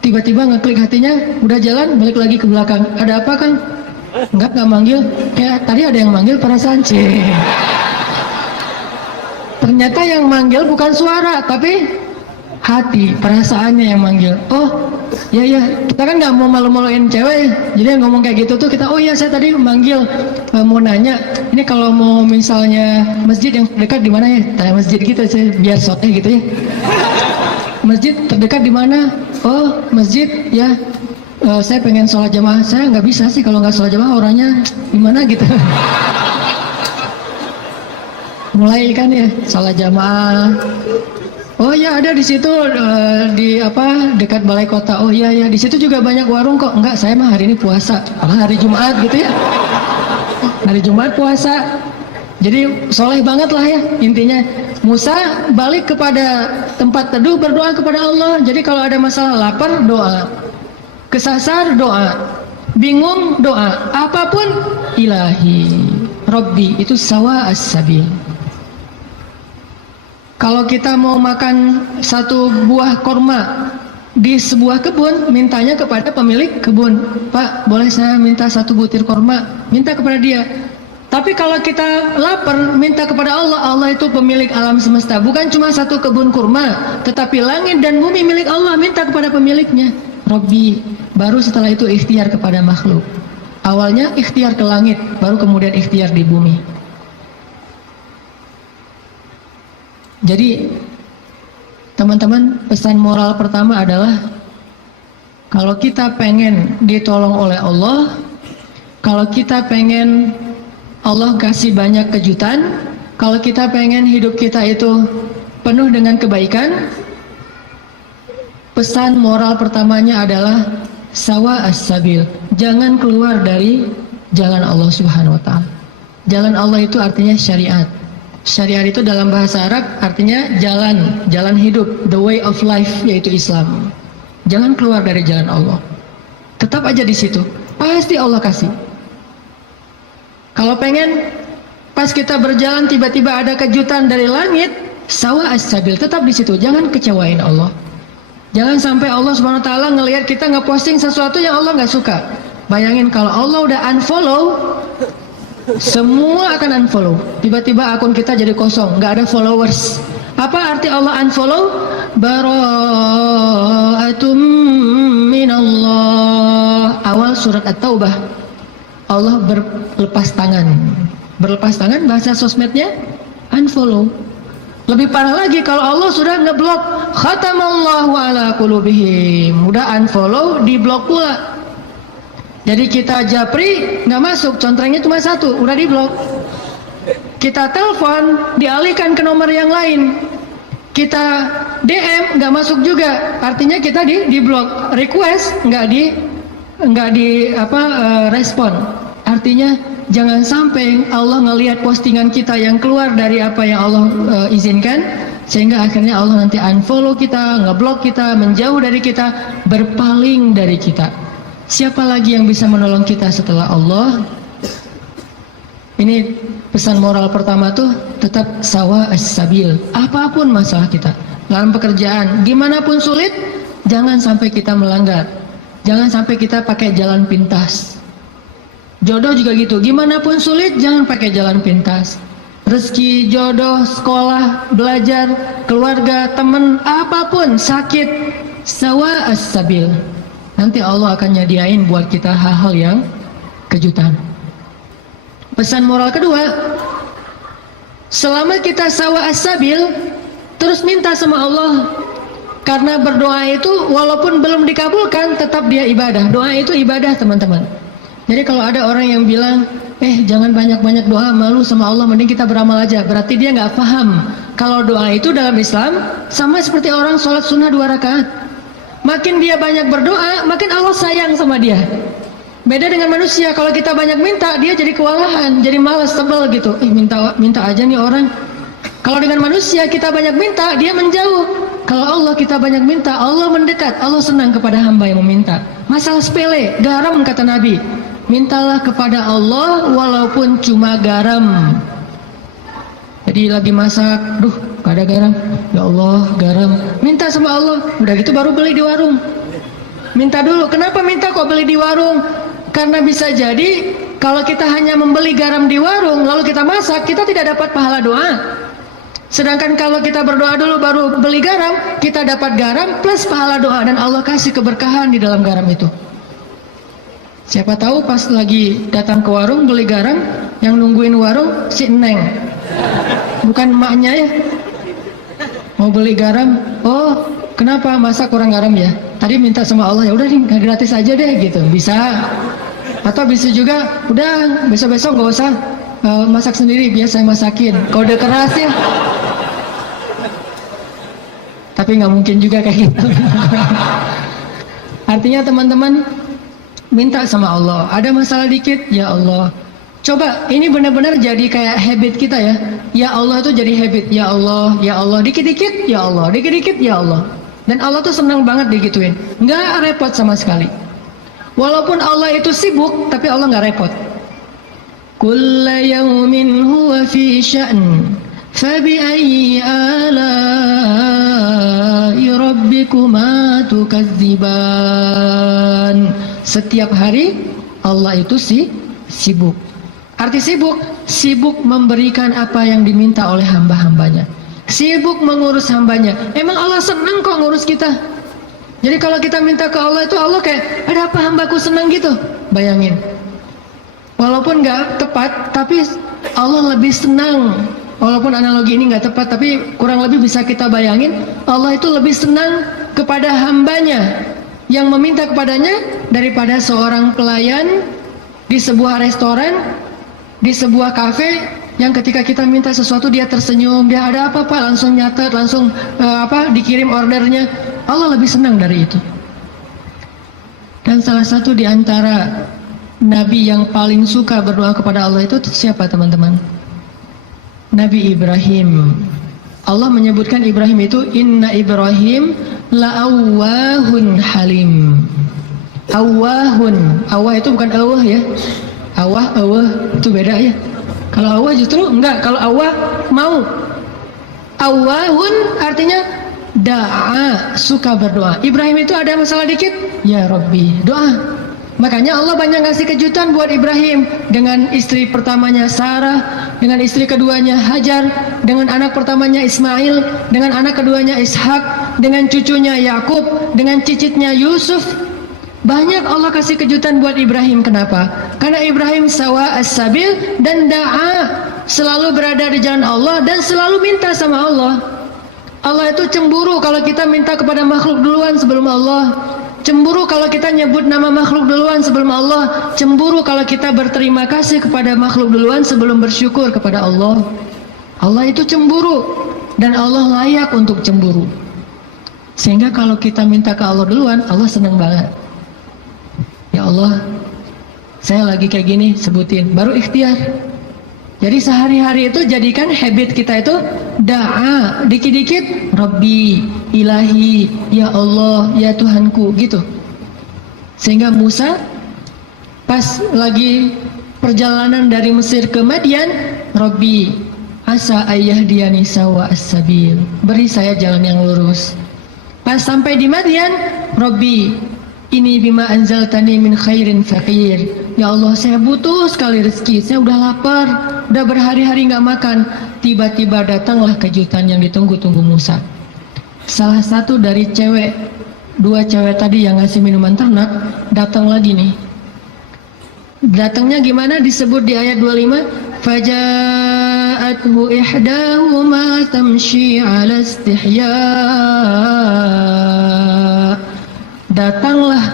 tiba-tiba ngeklik hatinya, udah jalan balik lagi ke belakang. Ada apa Kang? Enggak manggil. Kayak tadi ada yang manggil perasaan sih. Ternyata yang manggil bukan suara, tapi hati, perasaannya yang manggil. Oh, ya, kita kan nggak mau malu-maluin cewek, jadi yang ngomong kayak gitu tuh kita, oh iya saya tadi manggil, mau nanya, ini kalau mau misalnya masjid yang terdekat di mana ya? Tanya masjid gitu sih, biar soalnya gitu ya. Masjid terdekat di mana? Oh, masjid ya. Saya pengen sholat jamaah, saya nggak bisa sih kalau nggak sholat jamaah, orangnya gimana gitu. Mulai kan ya sholat jamaah. Oh ya ada di situ di apa dekat balai kota. Oh iya ya di situ juga banyak warung kok. Enggak, saya mah hari ini puasa. Hari Jumat gitu ya. Hari Jumat puasa. Jadi soleh banget lah ya intinya. Musa balik kepada tempat teduh, berdoa kepada Allah. Jadi kalau ada masalah lapar, doa. Kesasar, doa. Bingung, doa. Apapun, ilahi Rabbi, itu sawa as-sabil. Kalau kita mau makan satu buah korma di sebuah kebun, mintanya kepada pemilik kebun. Pak, boleh saya minta satu butir korma? Minta kepada dia. Tapi kalau kita lapar, minta kepada Allah. Allah itu pemilik alam semesta. Bukan cuma satu kebun kurma, tetapi langit dan bumi milik Allah. Minta kepada pemiliknya, Rabbi. Baru setelah itu ikhtiar kepada makhluk. Awalnya ikhtiar ke langit, baru kemudian ikhtiar di bumi. Jadi teman-teman, pesan moral pertama adalah kalau kita pengen ditolong oleh Allah, kalau kita pengen Allah kasih banyak kejutan, kalau kita pengen hidup kita itu penuh dengan kebaikan, pesan moral pertamanya adalah sawa as-sabil. Jangan keluar dari jalan Allah Subhanahu wa taala. Jalan Allah itu artinya syariat. Syariat itu dalam bahasa Arab artinya jalan hidup, the way of life, yaitu Islam. Jangan keluar dari jalan Allah. Tetap aja di situ. Pasti Allah kasih. Kalau pengen pas kita berjalan tiba-tiba ada kejutan dari langit, sawa as-sabil, tetap di situ. Jangan kecewain Allah. Jangan sampai Allah Subhanahu wa taala ngelihat kita ngeposting sesuatu yang Allah nggak suka. Bayangin kalau Allah udah unfollow, semua akan unfollow. Tiba-tiba akun kita jadi kosong, nggak ada followers. Apa arti Allah unfollow? Bara'atum minallah. Awal surat At-Taubah. Allah berlepas tangan. Berlepas tangan bahasa sosmednya unfollow. Lebih parah lagi kalau Allah sudah ngeblok. Khatamallahu ala qulubihim. Udah unfollow, diblok pula. Jadi kita japri nggak masuk, contrengnya cuma satu, udah diblok. Kita telepon, dialihkan ke nomor yang lain. Kita DM nggak masuk juga, artinya kita diblok. Request nggak di respon. Artinya jangan sampai Allah ngelihat postingan kita yang keluar dari apa yang Allah izinkan, sehingga akhirnya Allah nanti unfollow kita, ngeblok kita, menjauh dari kita, berpaling dari kita. Siapa lagi yang bisa menolong kita setelah Allah? Ini pesan moral pertama tuh, tetap sawa as-sabil. Apapun masalah kita, dalam pekerjaan, gimana pun sulit, jangan sampai kita melanggar. Jangan sampai kita pakai jalan pintas. Jodoh juga gitu, gimana pun sulit, jangan pakai jalan pintas. Rezeki, jodoh, sekolah, belajar, keluarga, teman, apapun, sakit, sawa as-sabil. Nanti Allah akan nyediain buat kita hal-hal yang kejutan. Pesan moral kedua, selama kita sawa as-sabil, terus minta sama Allah. Karena berdoa itu walaupun belum dikabulkan, tetap dia ibadah. Doa itu ibadah, teman-teman. Jadi kalau ada orang yang bilang, jangan banyak-banyak doa, malu sama Allah, mending kita beramal aja. Berarti dia nggak paham kalau doa itu dalam Islam sama seperti orang sholat sunnah 2 rakaat. Makin dia banyak berdoa, makin Allah sayang sama dia. Beda dengan manusia, kalau kita banyak minta, dia jadi kewalahan, jadi malas, sebel gitu. Minta aja nih orang. Kalau dengan manusia, kita banyak minta, dia menjauh. Kalau Allah kita banyak minta, Allah mendekat. Allah senang kepada hamba yang meminta. Masalah sepele, garam kata Nabi. Mintalah kepada Allah walaupun cuma garam. Jadi lagi masak, gak ada garam. Ya Allah, garam. Minta sama Allah. Udah gitu baru beli di warung. Minta dulu. Kenapa minta kok beli di warung? Karena bisa jadi kalau kita hanya membeli garam di warung lalu kita masak, kita tidak dapat pahala doa. Sedangkan kalau kita berdoa dulu baru beli garam, kita dapat garam plus pahala doa dan Allah kasih keberkahan di dalam garam itu. Siapa tahu pas lagi datang ke warung beli garam, yang nungguin warung si Neng, bukan emaknya ya. Mau beli garam, oh kenapa masak kurang garam ya? Tadi minta sama Allah, ya udah nih gratis aja deh gitu, bisa. Atau bisa juga, udah besok-besok gak usah masak sendiri, biar saya masakin. Kode keras ya. Tapi nggak mungkin juga kayak gitu. Artinya teman-teman minta sama Allah. Ada masalah dikit, ya Allah. Coba ini benar-benar jadi kayak habit kita ya. Ya Allah itu jadi habit. Ya Allah, dikit-dikit, ya Allah, dikit-dikit, ya Allah. Dan Allah tuh senang banget digituin. Nggak repot sama sekali. Walaupun Allah itu sibuk, tapi Allah nggak repot. Kulla yawmin huwa fi sya'n, fabi'ayyi ala'i rabbikuma tukadziban. Setiap hari Allah itu sibuk. Arti sibuk memberikan apa yang diminta oleh hamba-hambanya. Sibuk mengurus hambanya. Emang Allah senang kok ngurus kita. Jadi kalau kita minta ke Allah itu Allah kayak ada apa hambaku senang gitu. Bayangin. Walaupun nggak tepat, tapi Allah lebih senang. Walaupun analogi ini nggak tepat, tapi kurang lebih bisa kita bayangin. Allah itu lebih senang kepada hambanya yang meminta kepadanya daripada seorang pelayan di sebuah restoran, di sebuah kafe, yang ketika kita minta sesuatu dia tersenyum, dia ada apa Pak, langsung nyatet, langsung dikirim ordernya. Allah lebih senang dari itu. Dan salah satu di antara Nabi yang paling suka berdoa kepada Allah itu siapa teman-teman? Nabi Ibrahim. Allah menyebutkan Ibrahim itu inna Ibrahim la'awwahun halim. Awwahun. Awwah itu bukan awwah ya. Awwah itu beda ya. Kalau awwah justru enggak. Kalau awwah mau. Awwahun artinya da'a, suka berdoa. Ibrahim itu ada masalah dikit, ya Rabbi, doa. Makanya Allah banyak ngasih kejutan buat Ibrahim. Dengan istri pertamanya Sarah, dengan istri keduanya Hajar, dengan anak pertamanya Ismail, dengan anak keduanya Ishak, dengan cucunya Yakub, dengan cicitnya Yusuf. Banyak Allah kasih kejutan buat Ibrahim. Kenapa? Karena Ibrahim sawa as-sabil dan da'a, selalu berada di jalan Allah dan selalu minta sama Allah. Allah itu cemburu kalau kita minta kepada makhluk duluan sebelum Allah. Cemburu kalau kita nyebut nama makhluk duluan sebelum Allah. Cemburu kalau kita berterima kasih kepada makhluk duluan sebelum bersyukur kepada Allah. Allah itu cemburu dan Allah layak untuk cemburu. Sehingga kalau kita minta ke Allah duluan, Allah senang banget. Ya Allah, saya lagi kayak gini, sebutin, baru ikhtiar. Jadi sehari-hari itu jadikan habit kita itu da'a, dikit-dikit Rabbi, Ilahi, Ya Allah, Ya Tuhanku, gitu. Sehingga Musa pas lagi perjalanan dari Mesir ke Madian, Rabbi, asa ayyahdiyani sawa as-sabil, beri saya jalan yang lurus. Pas sampai di Madian, Rabbi, ini bima anzaltani min khairin faqir. Ya Allah, saya butuh sekali rezeki, saya udah lapar, udah berhari-hari nggak makan. Tiba-tiba datanglah kejutan yang ditunggu-tunggu Musa. Salah satu dari dua cewek tadi yang ngasih minuman ternak, datang lagi nih. Datangnya gimana? Disebut di ayat 25, faja'athu ihdahuma tamshi 'ala istihya. Datanglah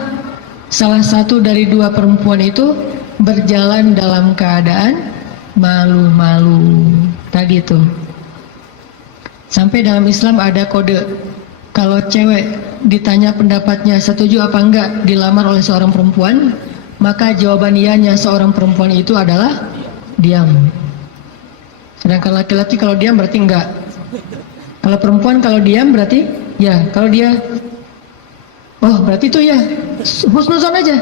salah satu dari dua perempuan itu berjalan dalam keadaan malu-malu. Tadi tuh. Sampai dalam Islam ada kode. Kalau cewek ditanya pendapatnya setuju apa enggak dilamar oleh seorang perempuan, maka jawaban iyanya seorang perempuan itu adalah diam. Sedangkan laki-laki kalau diam berarti enggak. Kalau perempuan kalau diam berarti ya. Kalau dia oh berarti itu ya husnuzon aja.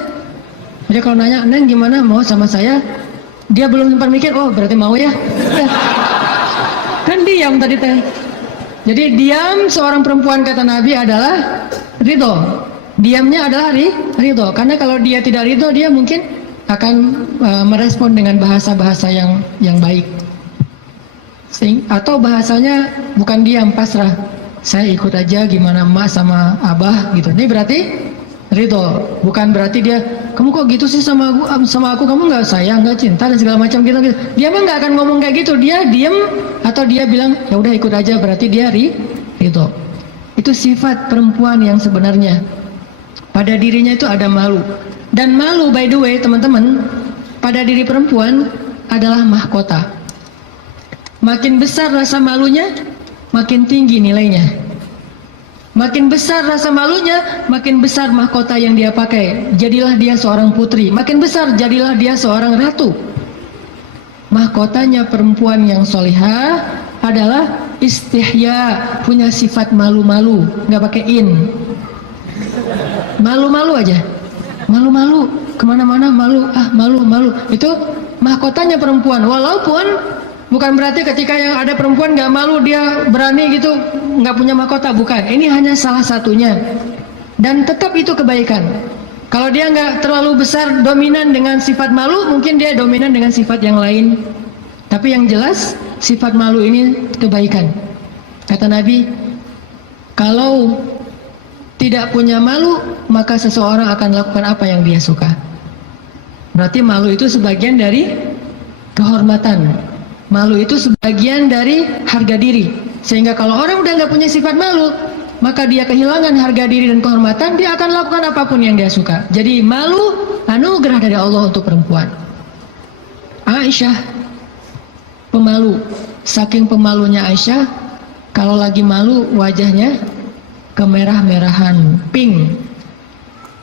Jadi kalau nanya, Neng gimana mau sama saya? Dia belum sempat mikir, oh berarti mau ya. Ya. Kan diam tadi teh. Jadi diam seorang perempuan kata Nabi adalah ridho. Diamnya adalah ridho. Karena kalau dia tidak ridho, dia mungkin akan merespon dengan bahasa-bahasa yang baik. Atau bahasanya bukan diam, pasrah. Saya ikut aja gimana emak sama abah gitu. Ini berarti ridho. Bukan berarti dia, kamu kok gitu sih sama aku, kamu nggak sayang, nggak cinta dan segala macam gitu. Dia mah nggak akan ngomong kayak gitu. Dia diam atau dia bilang ya udah ikut aja, berarti dia ridho. Itu sifat perempuan yang sebenarnya. Pada dirinya itu ada malu. Dan malu, by the way teman-teman, pada diri perempuan adalah mahkota. Makin besar rasa malunya, makin tinggi nilainya. Makin besar rasa malunya, makin besar mahkota yang dia pakai. Jadilah dia seorang putri. Makin besar, jadilah dia seorang ratu. Mahkotanya perempuan yang solihah adalah istihya, punya sifat malu-malu, nggak pakai in. Malu-malu aja. Malu-malu, kemana-mana malu, malu-malu. Itu mahkotanya perempuan. Walaupun bukan berarti ketika yang ada perempuan nggak malu dia berani gitu, nggak punya mahkota, bukan. Ini hanya salah satunya. Dan tetap itu kebaikan. Kalau dia nggak terlalu besar dominan dengan sifat malu, mungkin dia dominan dengan sifat yang lain. Tapi yang jelas sifat malu ini kebaikan. Kata Nabi, kalau tidak punya malu, maka seseorang akan lakukan apa yang dia suka. Berarti malu itu sebagian dari kehormatan. Malu itu sebagian dari harga diri. Sehingga kalau orang udah nggak punya sifat malu, maka dia kehilangan harga diri dan kehormatan, dia akan lakukan apapun yang dia suka. Jadi malu anugerah dari Allah untuk perempuan. Aisyah pemalu. Saking pemalunya Aisyah, kalau lagi malu wajahnya kemerah-merahan, pink.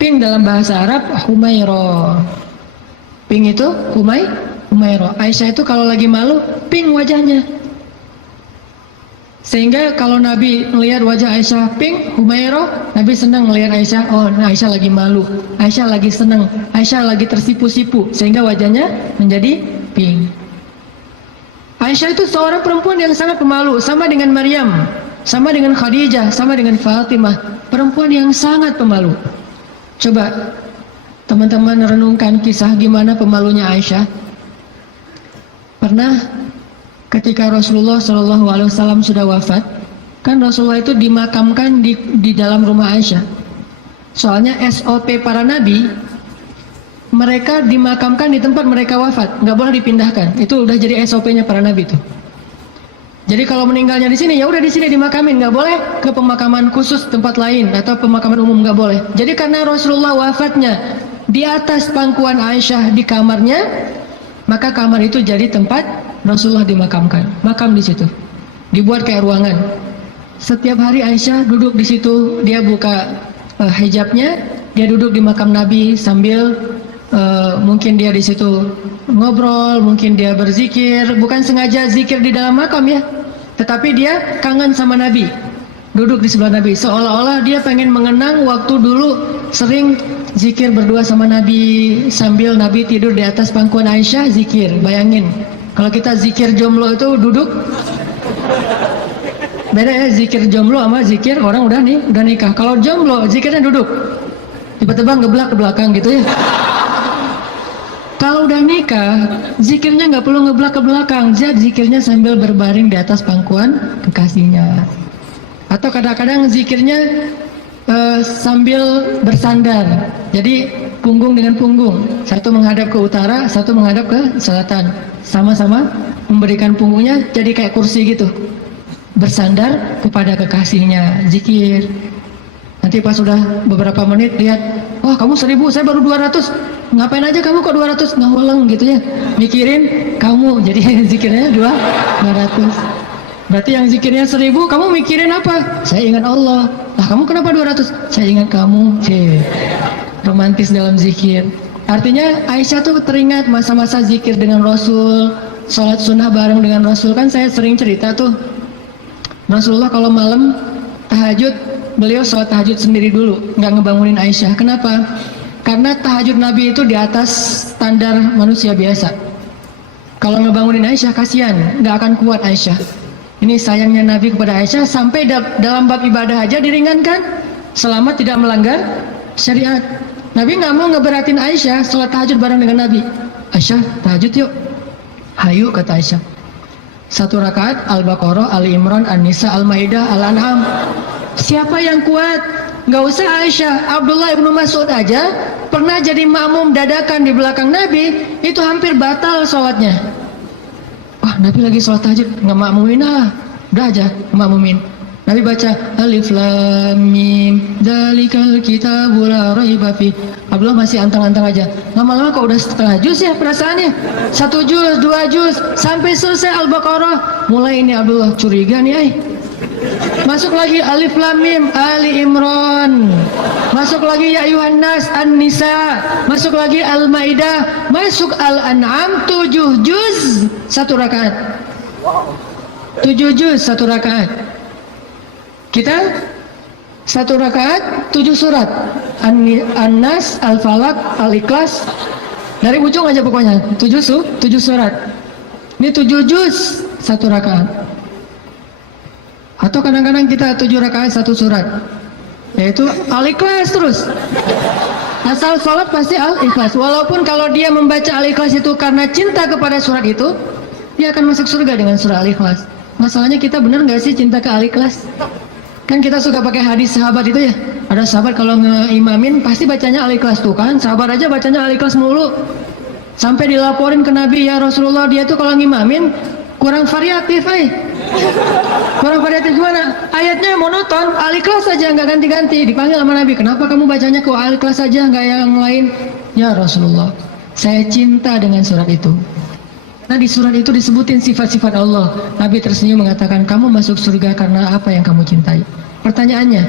Pink dalam bahasa Arab humairo. Pink itu humairo. Aisyah itu kalau lagi malu pink wajahnya. Sehingga kalau Nabi melihat wajah Aisyah pink, humairo, Nabi senang melihat Aisyah. Oh, Aisyah lagi malu, Aisyah lagi senang, Aisyah lagi tersipu-sipu, sehingga wajahnya menjadi pink. Aisyah itu seorang perempuan yang sangat pemalu, sama dengan Maryam, sama dengan Khadijah, sama dengan Fatimah, perempuan yang sangat pemalu. Coba teman-teman renungkan kisah gimana pemalunya Aisyah. Pernah ketika Rasulullah SAW sudah wafat, kan Rasulullah itu dimakamkan di dalam rumah Aisyah. Soalnya SOP para nabi, mereka dimakamkan di tempat mereka wafat, nggak boleh dipindahkan. Itu udah jadi SOP-nya para nabi itu. Jadi kalau meninggalnya di sini, ya udah di sini dimakamin, nggak boleh ke pemakaman khusus tempat lain atau pemakaman umum, nggak boleh. Jadi karena Rasulullah wafatnya di atas pangkuan Aisyah di kamarnya, maka kamar itu jadi tempat Rasulullah dimakamkan, makam di situ, dibuat kayak ruangan. Setiap hari Aisyah duduk di situ, dia buka hijabnya, dia duduk di makam Nabi sambil mungkin dia di situ ngobrol, mungkin dia berzikir, bukan sengaja zikir di dalam makam ya, tetapi dia kangen sama Nabi, duduk di sebelah Nabi, seolah-olah dia pengen mengenang waktu dulu sering zikir berdua sama Nabi sambil Nabi tidur di atas pangkuan Aisyah zikir. Bayangin, kalau kita zikir jomblo itu duduk, beda ya zikir jomblo sama zikir orang udah nikah. Kalau jomblo zikirnya duduk, tiba-tiba ngeblak ke belakang gitu ya. Kalau udah nikah, zikirnya nggak perlu ngeblak ke belakang, jadi zikirnya sambil berbaring di atas pangkuan kekasihnya. Atau kadang-kadang zikirnya sambil bersandar, jadi punggung dengan punggung, satu menghadap ke utara, satu menghadap ke selatan, sama-sama memberikan punggungnya jadi kayak kursi gitu, bersandar kepada kekasihnya, zikir. Nanti pas sudah beberapa menit lihat, wah kamu 1000, saya baru 200, ngapain aja kamu kok 200, ngaweleng gitu ya, mikirin kamu, jadi zikirnya 200. Berarti yang zikirnya 1000, kamu mikirin apa? Saya ingat Allah. Lah kamu kenapa 200? Saya ingat kamu. Romantis dalam zikir. Artinya Aisyah tuh teringat masa-masa zikir dengan Rasul, sholat sunnah bareng dengan Rasul. Kan saya sering cerita tuh, Rasulullah kalau malam tahajud, beliau sholat tahajud sendiri dulu, nggak ngebangunin Aisyah. Kenapa? Karena tahajud Nabi itu di atas standar manusia biasa. Kalau ngebangunin Aisyah kasihan, nggak akan kuat Aisyah. Ini sayangnya Nabi kepada Aisyah, sampai dalam bab ibadah aja diringankan selama tidak melanggar syariat. Nabi nggak mau ngeberatin Aisyah sholat tahajud bareng dengan Nabi. Aisyah, tahajud yuk. Hayu, kata Aisyah. 1 rakaat Al-Baqarah, Ali Imran, An-Nisa, Al-Maidah, Al-An'am. Siapa yang kuat? Nggak usah Aisyah, Abdullah ibnu Mas'ud aja pernah jadi makmum dadakan di belakang Nabi, itu hampir batal sholatnya. Wah, Nabi lagi sholat tahajud, nggak makmumin udah aja makmumin. Nabi baca Alif Lam Mim Dzalikal Kitabul La Raiba Fi. Abdullah masih antang-antang aja. Lama-lama kok udah setengah juz ya perasaannya. 1 juz, 2 juz, sampai selesai Al-Baqarah. Mulai ini Abdullah curiga nih, masuk lagi Alif Lam Mim Ali Imran. Masuk lagi Ya Ayuhan Nas An-Nisa. Masuk lagi Al-Maidah. Masuk Al-An'am 7 juz 1 rakaat. 7 juz 1 rakaat. Kita 1 rakaat 7 surat. An-Nas, Al-Falaq, Al-Ikhlas. Dari ujung aja pokoknya 7 surat. Ini 7 juz 1 rakaat. Atau kadang-kadang kita 7 rakaat 1 surat, yaitu Al-Ikhlas terus. Asal sholat pasti Al-Ikhlas. Walaupun kalau dia membaca Al-Ikhlas itu karena cinta kepada surat itu, dia akan masuk surga dengan surah Al-Ikhlas. Masalahnya kita benar nggak sih cinta ke Al-Ikhlas? Kan kita suka pakai hadis sahabat itu ya. Ada sahabat kalau ngeimamin pasti bacanya Al-Ikhlas tuh kan. Sahabat aja bacanya Al-Ikhlas mulu. Sampai dilaporin ke Nabi, ya Rasulullah, dia tuh kalau ngimamin kurang variatif, kurang variatif gimana? Ayatnya monoton, Al-Ikhlas saja nggak ganti-ganti. Dipanggil sama Nabi, kenapa kamu bacanya kok Al-Ikhlas saja nggak yang lain? Ya Rasulullah, saya cinta dengan surat itu. Nah, di surat itu disebutin sifat-sifat Allah. Nabi tersenyum mengatakan, kamu masuk surga karena apa yang kamu cintai. Pertanyaannya,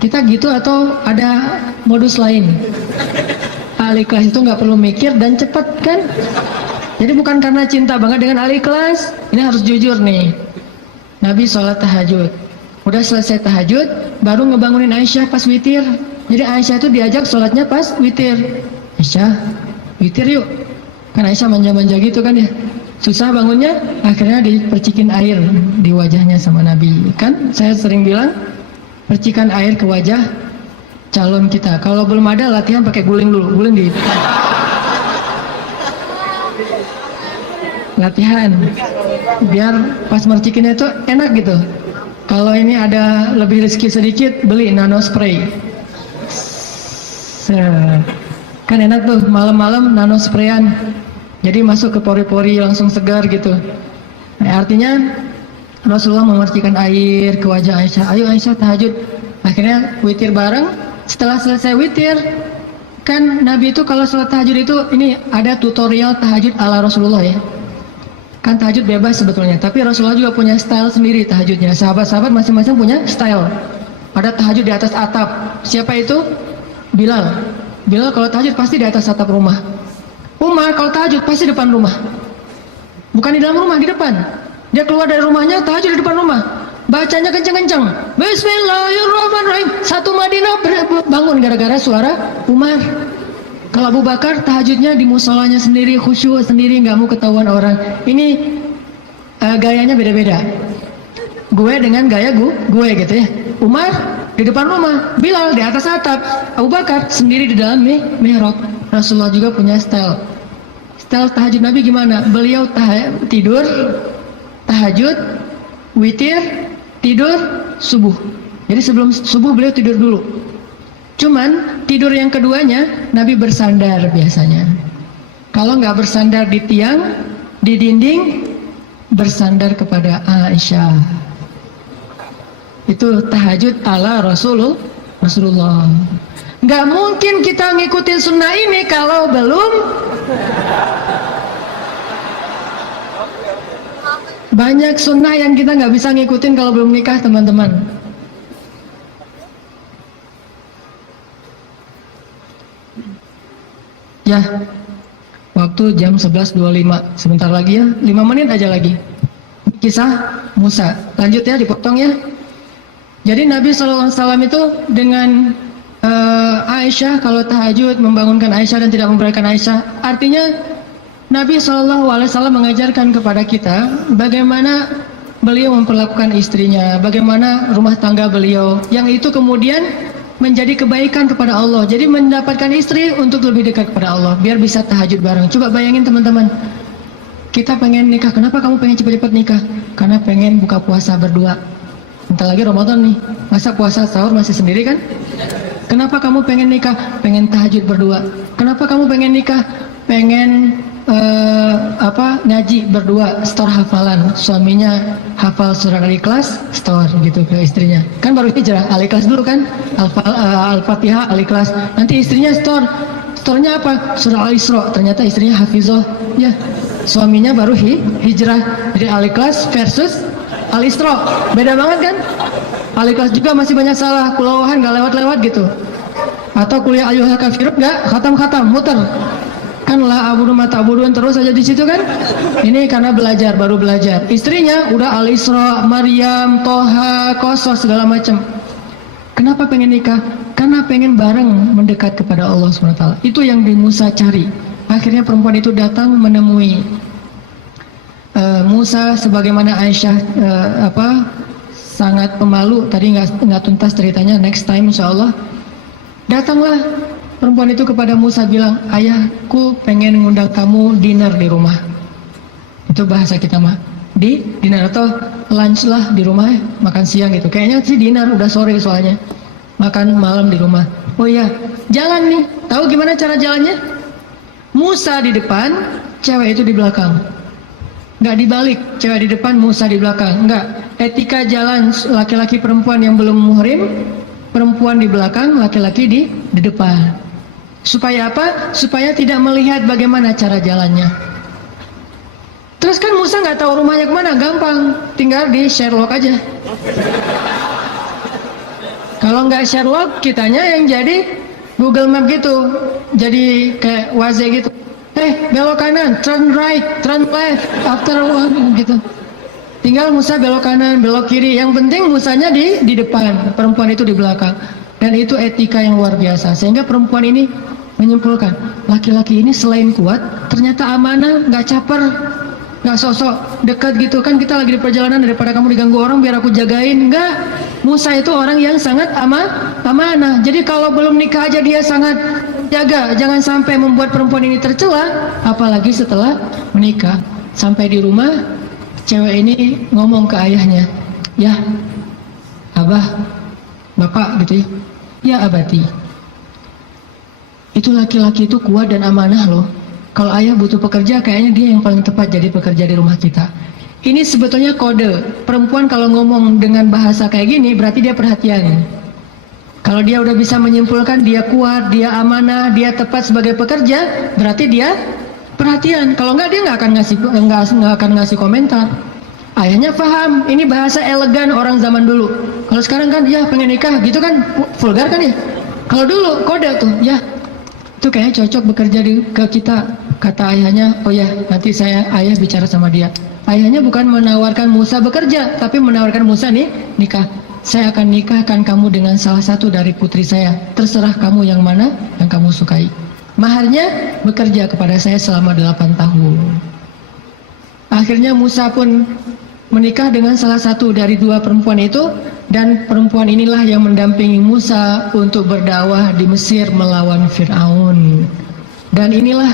kita gitu atau ada modus lain? Al-Ikhlas itu nggak perlu mikir dan cepat kan? Jadi bukan karena cinta banget dengan Al-Ikhlas. Ini harus jujur nih. Nabi sholat tahajud. Udah selesai tahajud, baru ngebangunin Aisyah pas witir. Jadi Aisyah itu diajak sholatnya pas witir. Aisyah, witir yuk. Kan Aisyah manja-manja gitu kan ya. Susah bangunnya, akhirnya dipercikin air di wajahnya sama Nabi. Kan saya sering bilang, percikan air ke wajah calon kita. Kalau belum ada, latihan pakai guling dulu. Guling di latihan biar pas mercikinnya itu enak gitu. Kalau ini ada lebih rezeki sedikit, beli nano spray. Kan enak tuh malam-malam nano sprayan. Jadi masuk ke pori-pori langsung segar gitu. Nah, artinya Rasulullah memercikan air ke wajah Aisyah. Ayo Aisyah tahajud. Akhirnya witir bareng. Setelah selesai witir, kan Nabi itu kalau sholat tahajud itu ini ada tutorial tahajud ala Rasulullah ya. Kan tahajud bebas sebetulnya, tapi Rasulullah juga punya style sendiri tahajudnya. Sahabat-sahabat masing-masing punya style. Ada tahajud di atas atap. Siapa itu? Bilal. Bilal kalau tahajud pasti di atas atap rumah. Umar kalau tahajud pasti depan rumah. Bukan di dalam rumah, di depan. Dia keluar dari rumahnya, tahajud di depan rumah. Bacanya kenceng-kenceng. Bismillahirrahmanirrahim. Satu Madinah bangun gara-gara suara Umar. Kalau Abu Bakar tahajudnya di musolanya sendiri, khusyuk sendiri, nggak mau ketahuan orang. Ini gayanya beda-beda. Gue dengan gaya gue gitu ya. Umar di depan rumah, Bilal di atas atap, Abu Bakar sendiri di dalam mihrab. Rasulullah juga punya style. Style tahajud Nabi gimana? Beliau tidur, tahajud, witir, tidur, subuh. Jadi sebelum subuh beliau tidur dulu. Cuman tidur yang keduanya Nabi bersandar biasanya. Kalau nggak bersandar di tiang, di dinding, bersandar kepada Aisyah. Itu tahajud ala Rasulullah. Nggak mungkin kita ngikutin sunnah ini kalau belum banyak sunnah yang kita nggak bisa ngikutin kalau belum nikah, teman-teman. Ya, waktu jam 11.25, sebentar lagi ya, 5 menit aja lagi. Kisah Musa, lanjut ya, dipotong ya. Jadi Nabi SAW itu dengan Aisyah kalau tahajud membangunkan Aisyah dan tidak memberitakan Aisyah. Artinya Nabi SAW mengajarkan kepada kita bagaimana beliau memperlakukan istrinya, bagaimana rumah tangga beliau, yang itu kemudian menjadi kebaikan kepada Allah. Jadi mendapatkan istri untuk lebih dekat kepada Allah, biar bisa tahajud bareng. Coba bayangin teman-teman, kita pengen nikah, kenapa kamu pengen cepat-cepat nikah? Karena pengen buka puasa berdua. Bentar lagi Ramadan nih, masa puasa sahur masih sendiri kan? Kenapa kamu pengen nikah? Pengen tahajud berdua. Kenapa kamu pengen nikah? Pengen ngaji berdua, store hafalan. Suaminya hafal surat Al-Ikhlas, store gitu ke istrinya. Kan baru hijrah, Al-Ikhlas dulu kan? Al-Fatihah, Al-Ikhlas. Nanti istrinya store-nya apa? Surah Al-Isra. Ternyata istrinya hafizah. Ya, suaminya baru hijrah. Jadi Al-Ikhlas versus Al-Isra, beda banget kan? Al-Ikhlas juga masih banyak salah, kulawahan gak lewat-lewat gitu. Atau kuliah ayyuhal kafirun gak khatam-khatam, muter. Kan la abudu ma ta'budun terus aja di situ kan? Ini karena belajar, baru belajar. Istrinya udah Al-Isra, Maryam, Toha, Qasas segala macam. Kenapa pengen nikah? Karena pengen bareng mendekat kepada Allah SWT. Itu yang di Musa cari. Akhirnya perempuan itu datang menemui Musa, sebagaimana Aisyah sangat pemalu. Tadi nggak tuntas ceritanya, next time insya Allah. Datanglah perempuan itu kepada Musa bilang, ayahku pengen ngundang kamu dinner di rumah. Itu bahasa kita mah, di dinner atau lunch lah di rumah, makan siang gitu. Kayaknya sih dinner, udah sore soalnya, makan malam di rumah. Oh iya, jalan nih. Tahu gimana cara jalannya? Musa di depan, cewek itu di belakang. Nggak dibalik, cewek di depan, Musa di belakang. Nggak, etika jalan laki-laki perempuan yang belum muhrim, perempuan di belakang, laki-laki di depan. Supaya apa? Supaya tidak melihat bagaimana cara jalannya. Terus kan Musa nggak tahu rumahnya kemana, gampang, tinggal di Sherlock aja. Kalau nggak Sherlock, kitanya yang jadi Google Map gitu, jadi kayak Waze gitu. Belok kanan, turn right, turn left, after one gitu. Tinggal Musa belok kanan, belok kiri. Yang penting Musanya di depan, perempuan itu di belakang. Dan itu etika yang luar biasa. Sehingga perempuan ini menyimpulkan, laki-laki ini selain kuat, ternyata amanah, nggak caper, nggak sosok dekat gitu. Kan kita lagi di perjalanan, daripada kamu diganggu orang biar aku jagain. Enggak, Musa itu orang yang sangat amanah. Jadi kalau belum nikah aja dia sangat jaga, jangan sampai membuat perempuan ini tercela, apalagi setelah menikah. Sampai di rumah, cewek ini ngomong ke ayahnya, ya abah, bapak gitu ya, ya abati, itu laki-laki itu kuat dan amanah loh. Kalau ayah butuh pekerja, kayaknya dia yang paling tepat jadi pekerja di rumah kita. Ini sebetulnya kode. Perempuan kalau ngomong dengan bahasa kayak gini, berarti dia perhatian. Kalau dia udah bisa menyimpulkan dia kuat, dia amanah, dia tepat sebagai pekerja, berarti dia perhatian. Kalau enggak, dia nggak akan ngasih komentar. Ayahnya paham, ini bahasa elegan orang zaman dulu. Kalau sekarang kan, ya pengen nikah gitu kan, vulgar kan ya. Kalau dulu kode tuh, ya itu kayaknya cocok bekerja ke kita. Kata ayahnya, oh ya nanti ayah bicara sama dia. Ayahnya bukan menawarkan Musa bekerja, tapi menawarkan Musa nih nikah. Saya akan nikahkan kamu dengan salah satu dari putri saya. Terserah kamu yang mana yang kamu sukai. Maharnya bekerja kepada saya selama 8 tahun. Akhirnya Musa pun menikah dengan salah satu dari 2 perempuan itu. Dan perempuan inilah yang mendampingi Musa untuk berdakwah di Mesir melawan Fir'aun. Dan inilah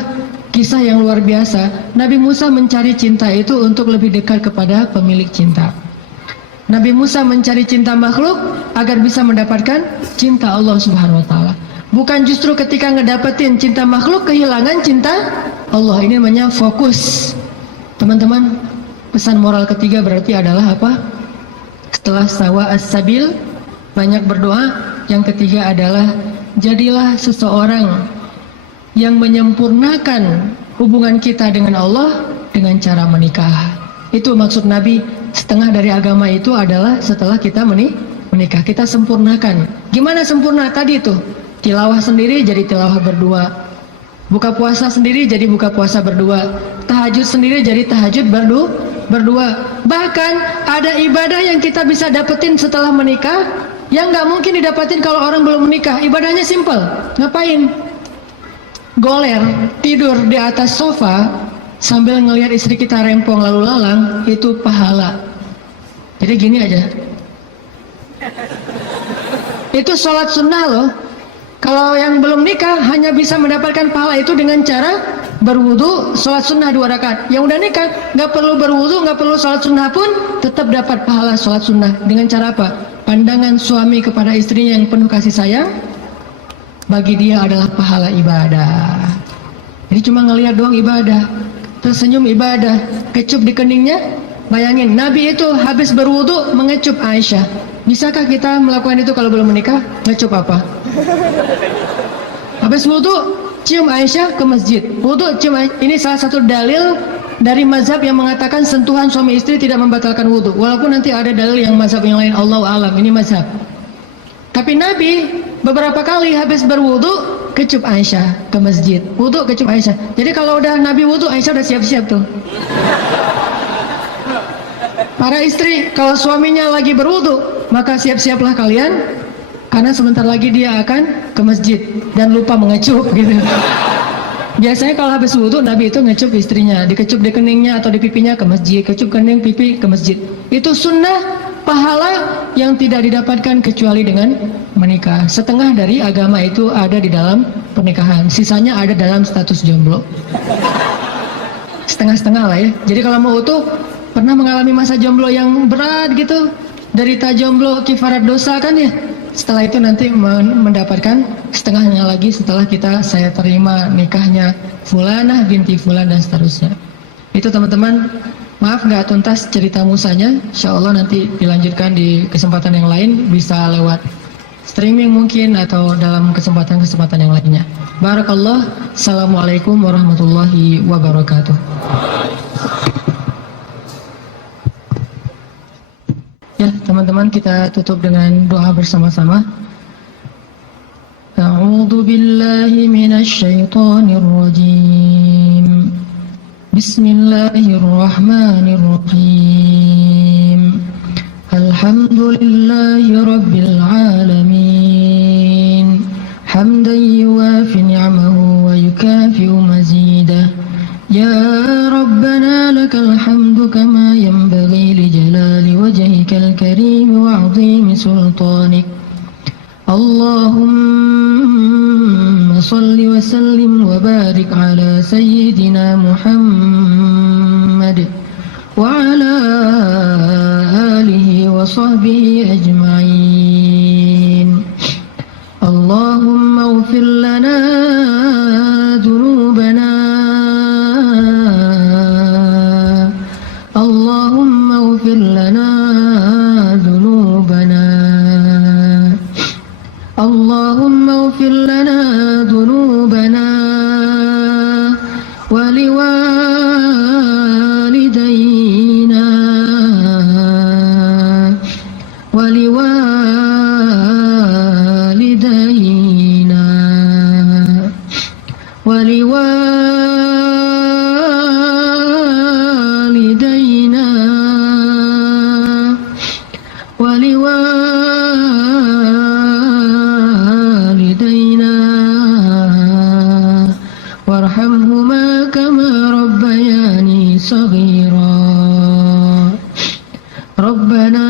kisah yang luar biasa. Nabi Musa mencari cinta itu untuk lebih dekat kepada pemilik cinta. Nabi Musa mencari cinta makhluk agar bisa mendapatkan cinta Allah Subhanahu wa taala. Bukan justru ketika ngedapetin cinta makhluk kehilangan cinta Allah. Ini namanya fokus. Teman-teman, pesan moral ketiga berarti adalah apa? Setelah sawa as-sabil, banyak berdoa. Yang ketiga adalah jadilah seseorang yang menyempurnakan hubungan kita dengan Allah dengan cara menikah. Itu maksud Nabi. Setengah dari agama itu adalah setelah kita menikah, kita sempurnakan. Gimana sempurna? Tadi tuh, tilawah sendiri jadi tilawah berdua, buka puasa sendiri jadi buka puasa berdua, tahajud sendiri jadi tahajud berdua. Bahkan ada ibadah yang kita bisa dapetin setelah menikah yang nggak mungkin didapetin kalau orang belum menikah. Ibadahnya simple. Ngapain? Goler, tidur di atas sofa sambil ngelihat istri kita rempong lalu lalang, itu pahala. Jadi gini aja. Itu sholat sunnah loh. Kalau yang belum nikah hanya bisa mendapatkan pahala itu dengan cara berwudu, sholat sunnah 2 rakaat. Yang udah nikah nggak perlu berwudu, nggak perlu sholat sunnah pun tetap dapat pahala sholat sunnah. Dengan cara apa? Pandangan suami kepada istrinya yang penuh kasih sayang, bagi dia adalah pahala ibadah. Jadi cuma ngelihat doang ibadah, tersenyum ibadah, kecup di keningnya. Bayangin, Nabi itu habis berwudu mengecup Aisyah. Bisakah kita melakukan itu kalau belum menikah? Ngecup apa? Habis wudu, cium Aisyah ke masjid. Wudu, cium Aisyah. Ini salah satu dalil dari mazhab yang mengatakan sentuhan suami istri tidak membatalkan wudu. Walaupun nanti ada dalil yang mazhab yang lain, Allahu a'lam. Ini mazhab. Tapi Nabi beberapa kali habis berwudu kecup Aisyah ke masjid. Wudu kecup Aisyah. Jadi kalau udah Nabi wudu, Aisyah udah siap-siap tuh. Para istri, kalau suaminya lagi berwudu, maka siap-siaplah kalian, karena sebentar lagi dia akan ke masjid dan lupa mengecup gitu. Biasanya kalau habis wudu, Nabi itu ngecup istrinya, dikecup di keningnya atau di pipinya ke masjid, kecup kening pipi ke masjid. Itu sunnah pahala yang tidak didapatkan kecuali dengan menikah. Setengah dari agama itu ada di dalam pernikahan, sisanya ada dalam status jomblo. Setengah-setengah lah ya. Jadi kalau mau utuh, pernah mengalami masa jomblo yang berat gitu, derita jomblo kifarat dosa kan ya. Setelah itu nanti mendapatkan setengahnya lagi setelah saya terima nikahnya Fulanah binti Fulan dan seterusnya. Itu teman-teman, maaf nggak tuntas cerita musanya. Insya Allah nanti dilanjutkan di kesempatan yang lain, bisa lewat streaming mungkin atau dalam kesempatan-kesempatan yang lainnya. Barakallah. Assalamualaikum warahmatullahi wabarakatuh. Ya teman-teman, kita tutup dengan doa bersama-sama. A'udzu billahi minasy syaithanir rajim. Bismillahirrahmanirrahim. Alhamdulillahi rabbil alamin. Hamdan yuwafi ni'amahu wa yukafi'u mazidah. Ya Rabbana lakal hamdu kama yanbaghi li jalali wajhikal karim wa 'azimi sultanik. Allahumma salli wa sallim wa barik ala sayyidina Muhammad wa ala alihi wa sahbihi ajma'in. Allahumma ighfir lana dhunubana. Allahumma ighfir lana dhunubana. Allahumma ighfir lana dhunubana wa liwalidayna wa liwalidayna wa liwalidayna wa liwalidayna warhamhuma kama rabbayani saghira. Rabbana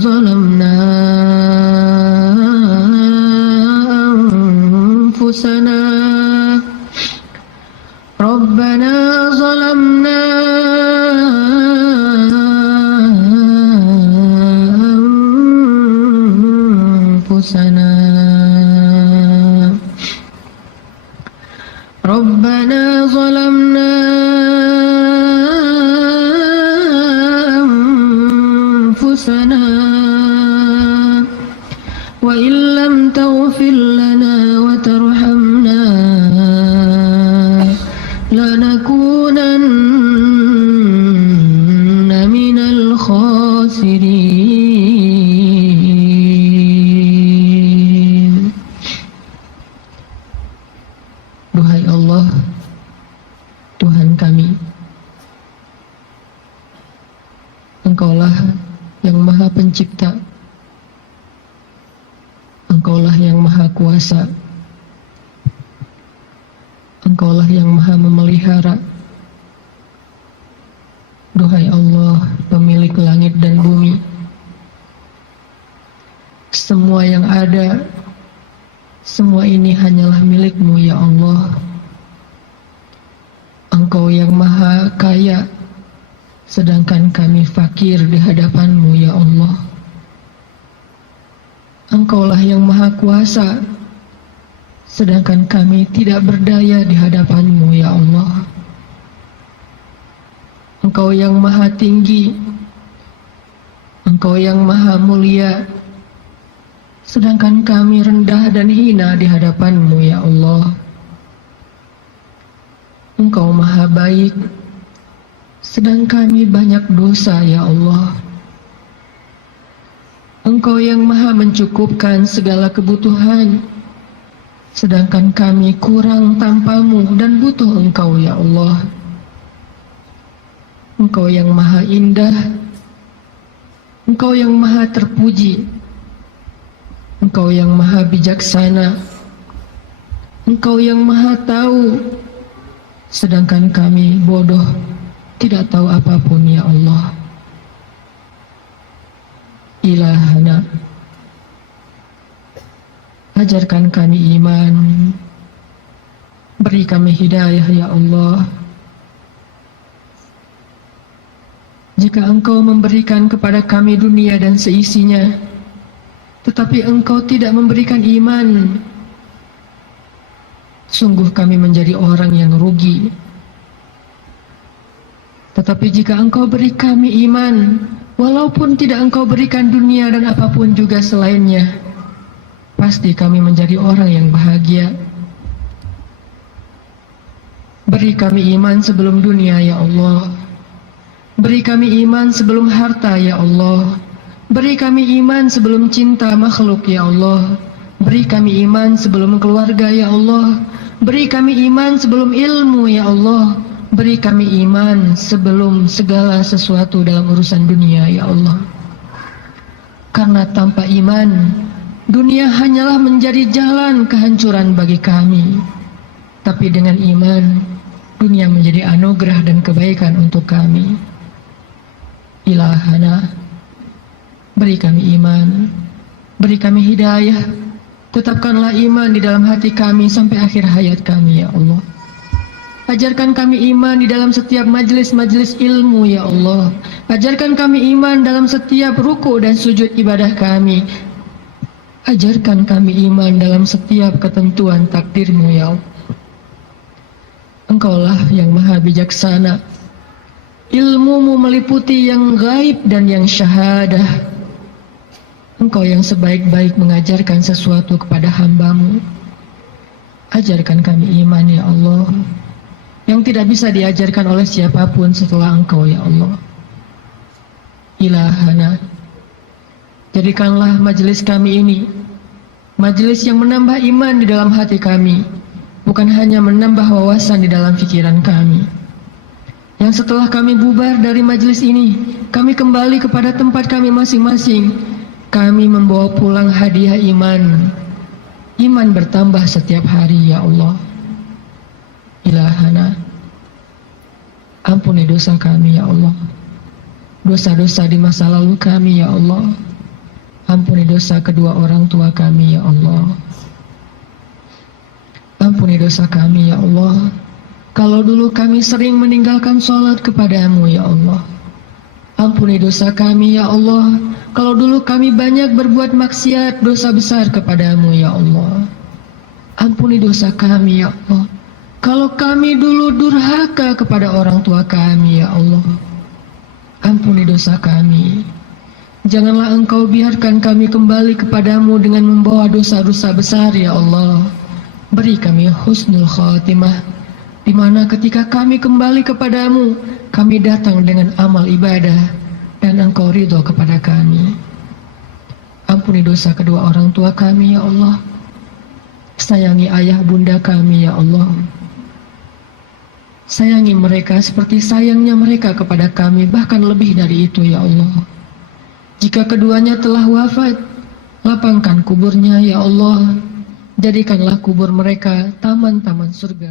zalamna anfusana. Rabbana zalamna anfusana. Rabbana zalamna anfusana wa illam taghfir lana wa tarhamna lanakunanna minal khasirin. Duhai Allah, Tuhan kami, Engkaulah yang Maha Pencipta, Engkaulah yang Maha Kuasa, Engkaulah yang Maha Memelihara, Duhai Allah, pemilik langit dan bumi, semua yang ada, semua ini hanyalah milik-Mu ya Allah. Engkau yang maha kaya, sedangkan kami fakir di hadapan-Mu ya Allah. Engkaulah yang maha kuasa, sedangkan kami tidak berdaya di hadapan-Mu ya Allah. Engkau yang maha tinggi, Engkau yang maha mulia, sedangkan kami rendah dan hina di hadapan-Mu ya Allah. Engkau maha baik, sedang kami banyak dosa ya Allah. Engkau yang maha mencukupkan segala kebutuhan, sedangkan kami kurang tanpa-Mu dan butuh Engkau ya Allah. Engkau yang maha indah, Engkau yang maha terpuji, Engkau yang maha bijaksana, Engkau yang maha tahu, sedangkan kami bodoh, tidak tahu apapun ya Allah. Ilahana, ajarkan kami iman, beri kami hidayah ya Allah. Jika Engkau memberikan kepada kami dunia dan seisinya, tetapi Engkau tidak memberikan iman, sungguh kami menjadi orang yang rugi. Tetapi jika Engkau beri kami iman, walaupun tidak Engkau berikan dunia dan apapun juga selainnya, pasti kami menjadi orang yang bahagia. Beri kami iman sebelum dunia ya Allah. Beri kami iman sebelum harta ya Allah. Beri kami iman sebelum cinta makhluk ya Allah. Beri kami iman sebelum keluarga ya Allah. Beri kami iman sebelum ilmu ya Allah. Beri kami iman sebelum segala sesuatu dalam urusan dunia ya Allah. Karena tanpa iman, dunia hanyalah menjadi jalan kehancuran bagi kami. Tapi dengan iman, dunia menjadi anugerah dan kebaikan untuk kami. Ilahana, beri kami iman, beri kami hidayah, tetapkanlah iman di dalam hati kami sampai akhir hayat kami ya Allah. Ajarkan kami iman di dalam setiap majelis-majelis ilmu ya Allah. Ajarkan kami iman dalam setiap ruku dan sujud ibadah kami. Ajarkan kami iman dalam setiap ketentuan takdir-Mu ya Allah. Engkaulah yang maha bijaksana. Ilmu-Mu meliputi yang gaib dan yang syahadah. Engkau yang sebaik-baik mengajarkan sesuatu kepada hamba-Mu. Ajarkan kami iman ya Allah, yang tidak bisa diajarkan oleh siapapun setelah Engkau ya Allah. Ilahana, jadikanlah majelis kami ini majelis yang menambah iman di dalam hati kami, bukan hanya menambah wawasan di dalam pikiran kami. Yang setelah kami bubar dari majelis ini, kami kembali kepada tempat kami masing-masing. Kami membawa pulang hadiah iman. Iman bertambah setiap hari ya Allah. Ilahana, ampuni dosa kami ya Allah. Dosa-dosa di masa lalu kami ya Allah. Ampuni dosa kedua orang tua kami ya Allah. Ampuni dosa kami ya Allah. Kalau dulu kami sering meninggalkan sholat kepada-Mu ya Allah. Ampuni dosa kami ya Allah. Kalau dulu kami banyak berbuat maksiat, dosa besar kepada-Mu ya Allah. Ampuni dosa kami ya Allah. Kalau kami dulu durhaka kepada orang tua kami ya Allah. Ampuni dosa kami. Janganlah Engkau biarkan kami kembali kepada-Mu dengan membawa dosa-dosa besar ya Allah. Beri kami husnul khatimah, di mana ketika kami kembali kepada-Mu, kami datang dengan amal ibadah dan Engkau ridho kepada kami. Ampuni dosa kedua orang tua kami ya Allah. Sayangi ayah bunda kami ya Allah. Sayangi mereka seperti sayangnya mereka kepada kami, bahkan lebih dari itu ya Allah. Jika keduanya telah wafat, lapangkan kuburnya ya Allah. Jadikanlah kubur mereka taman-taman surga.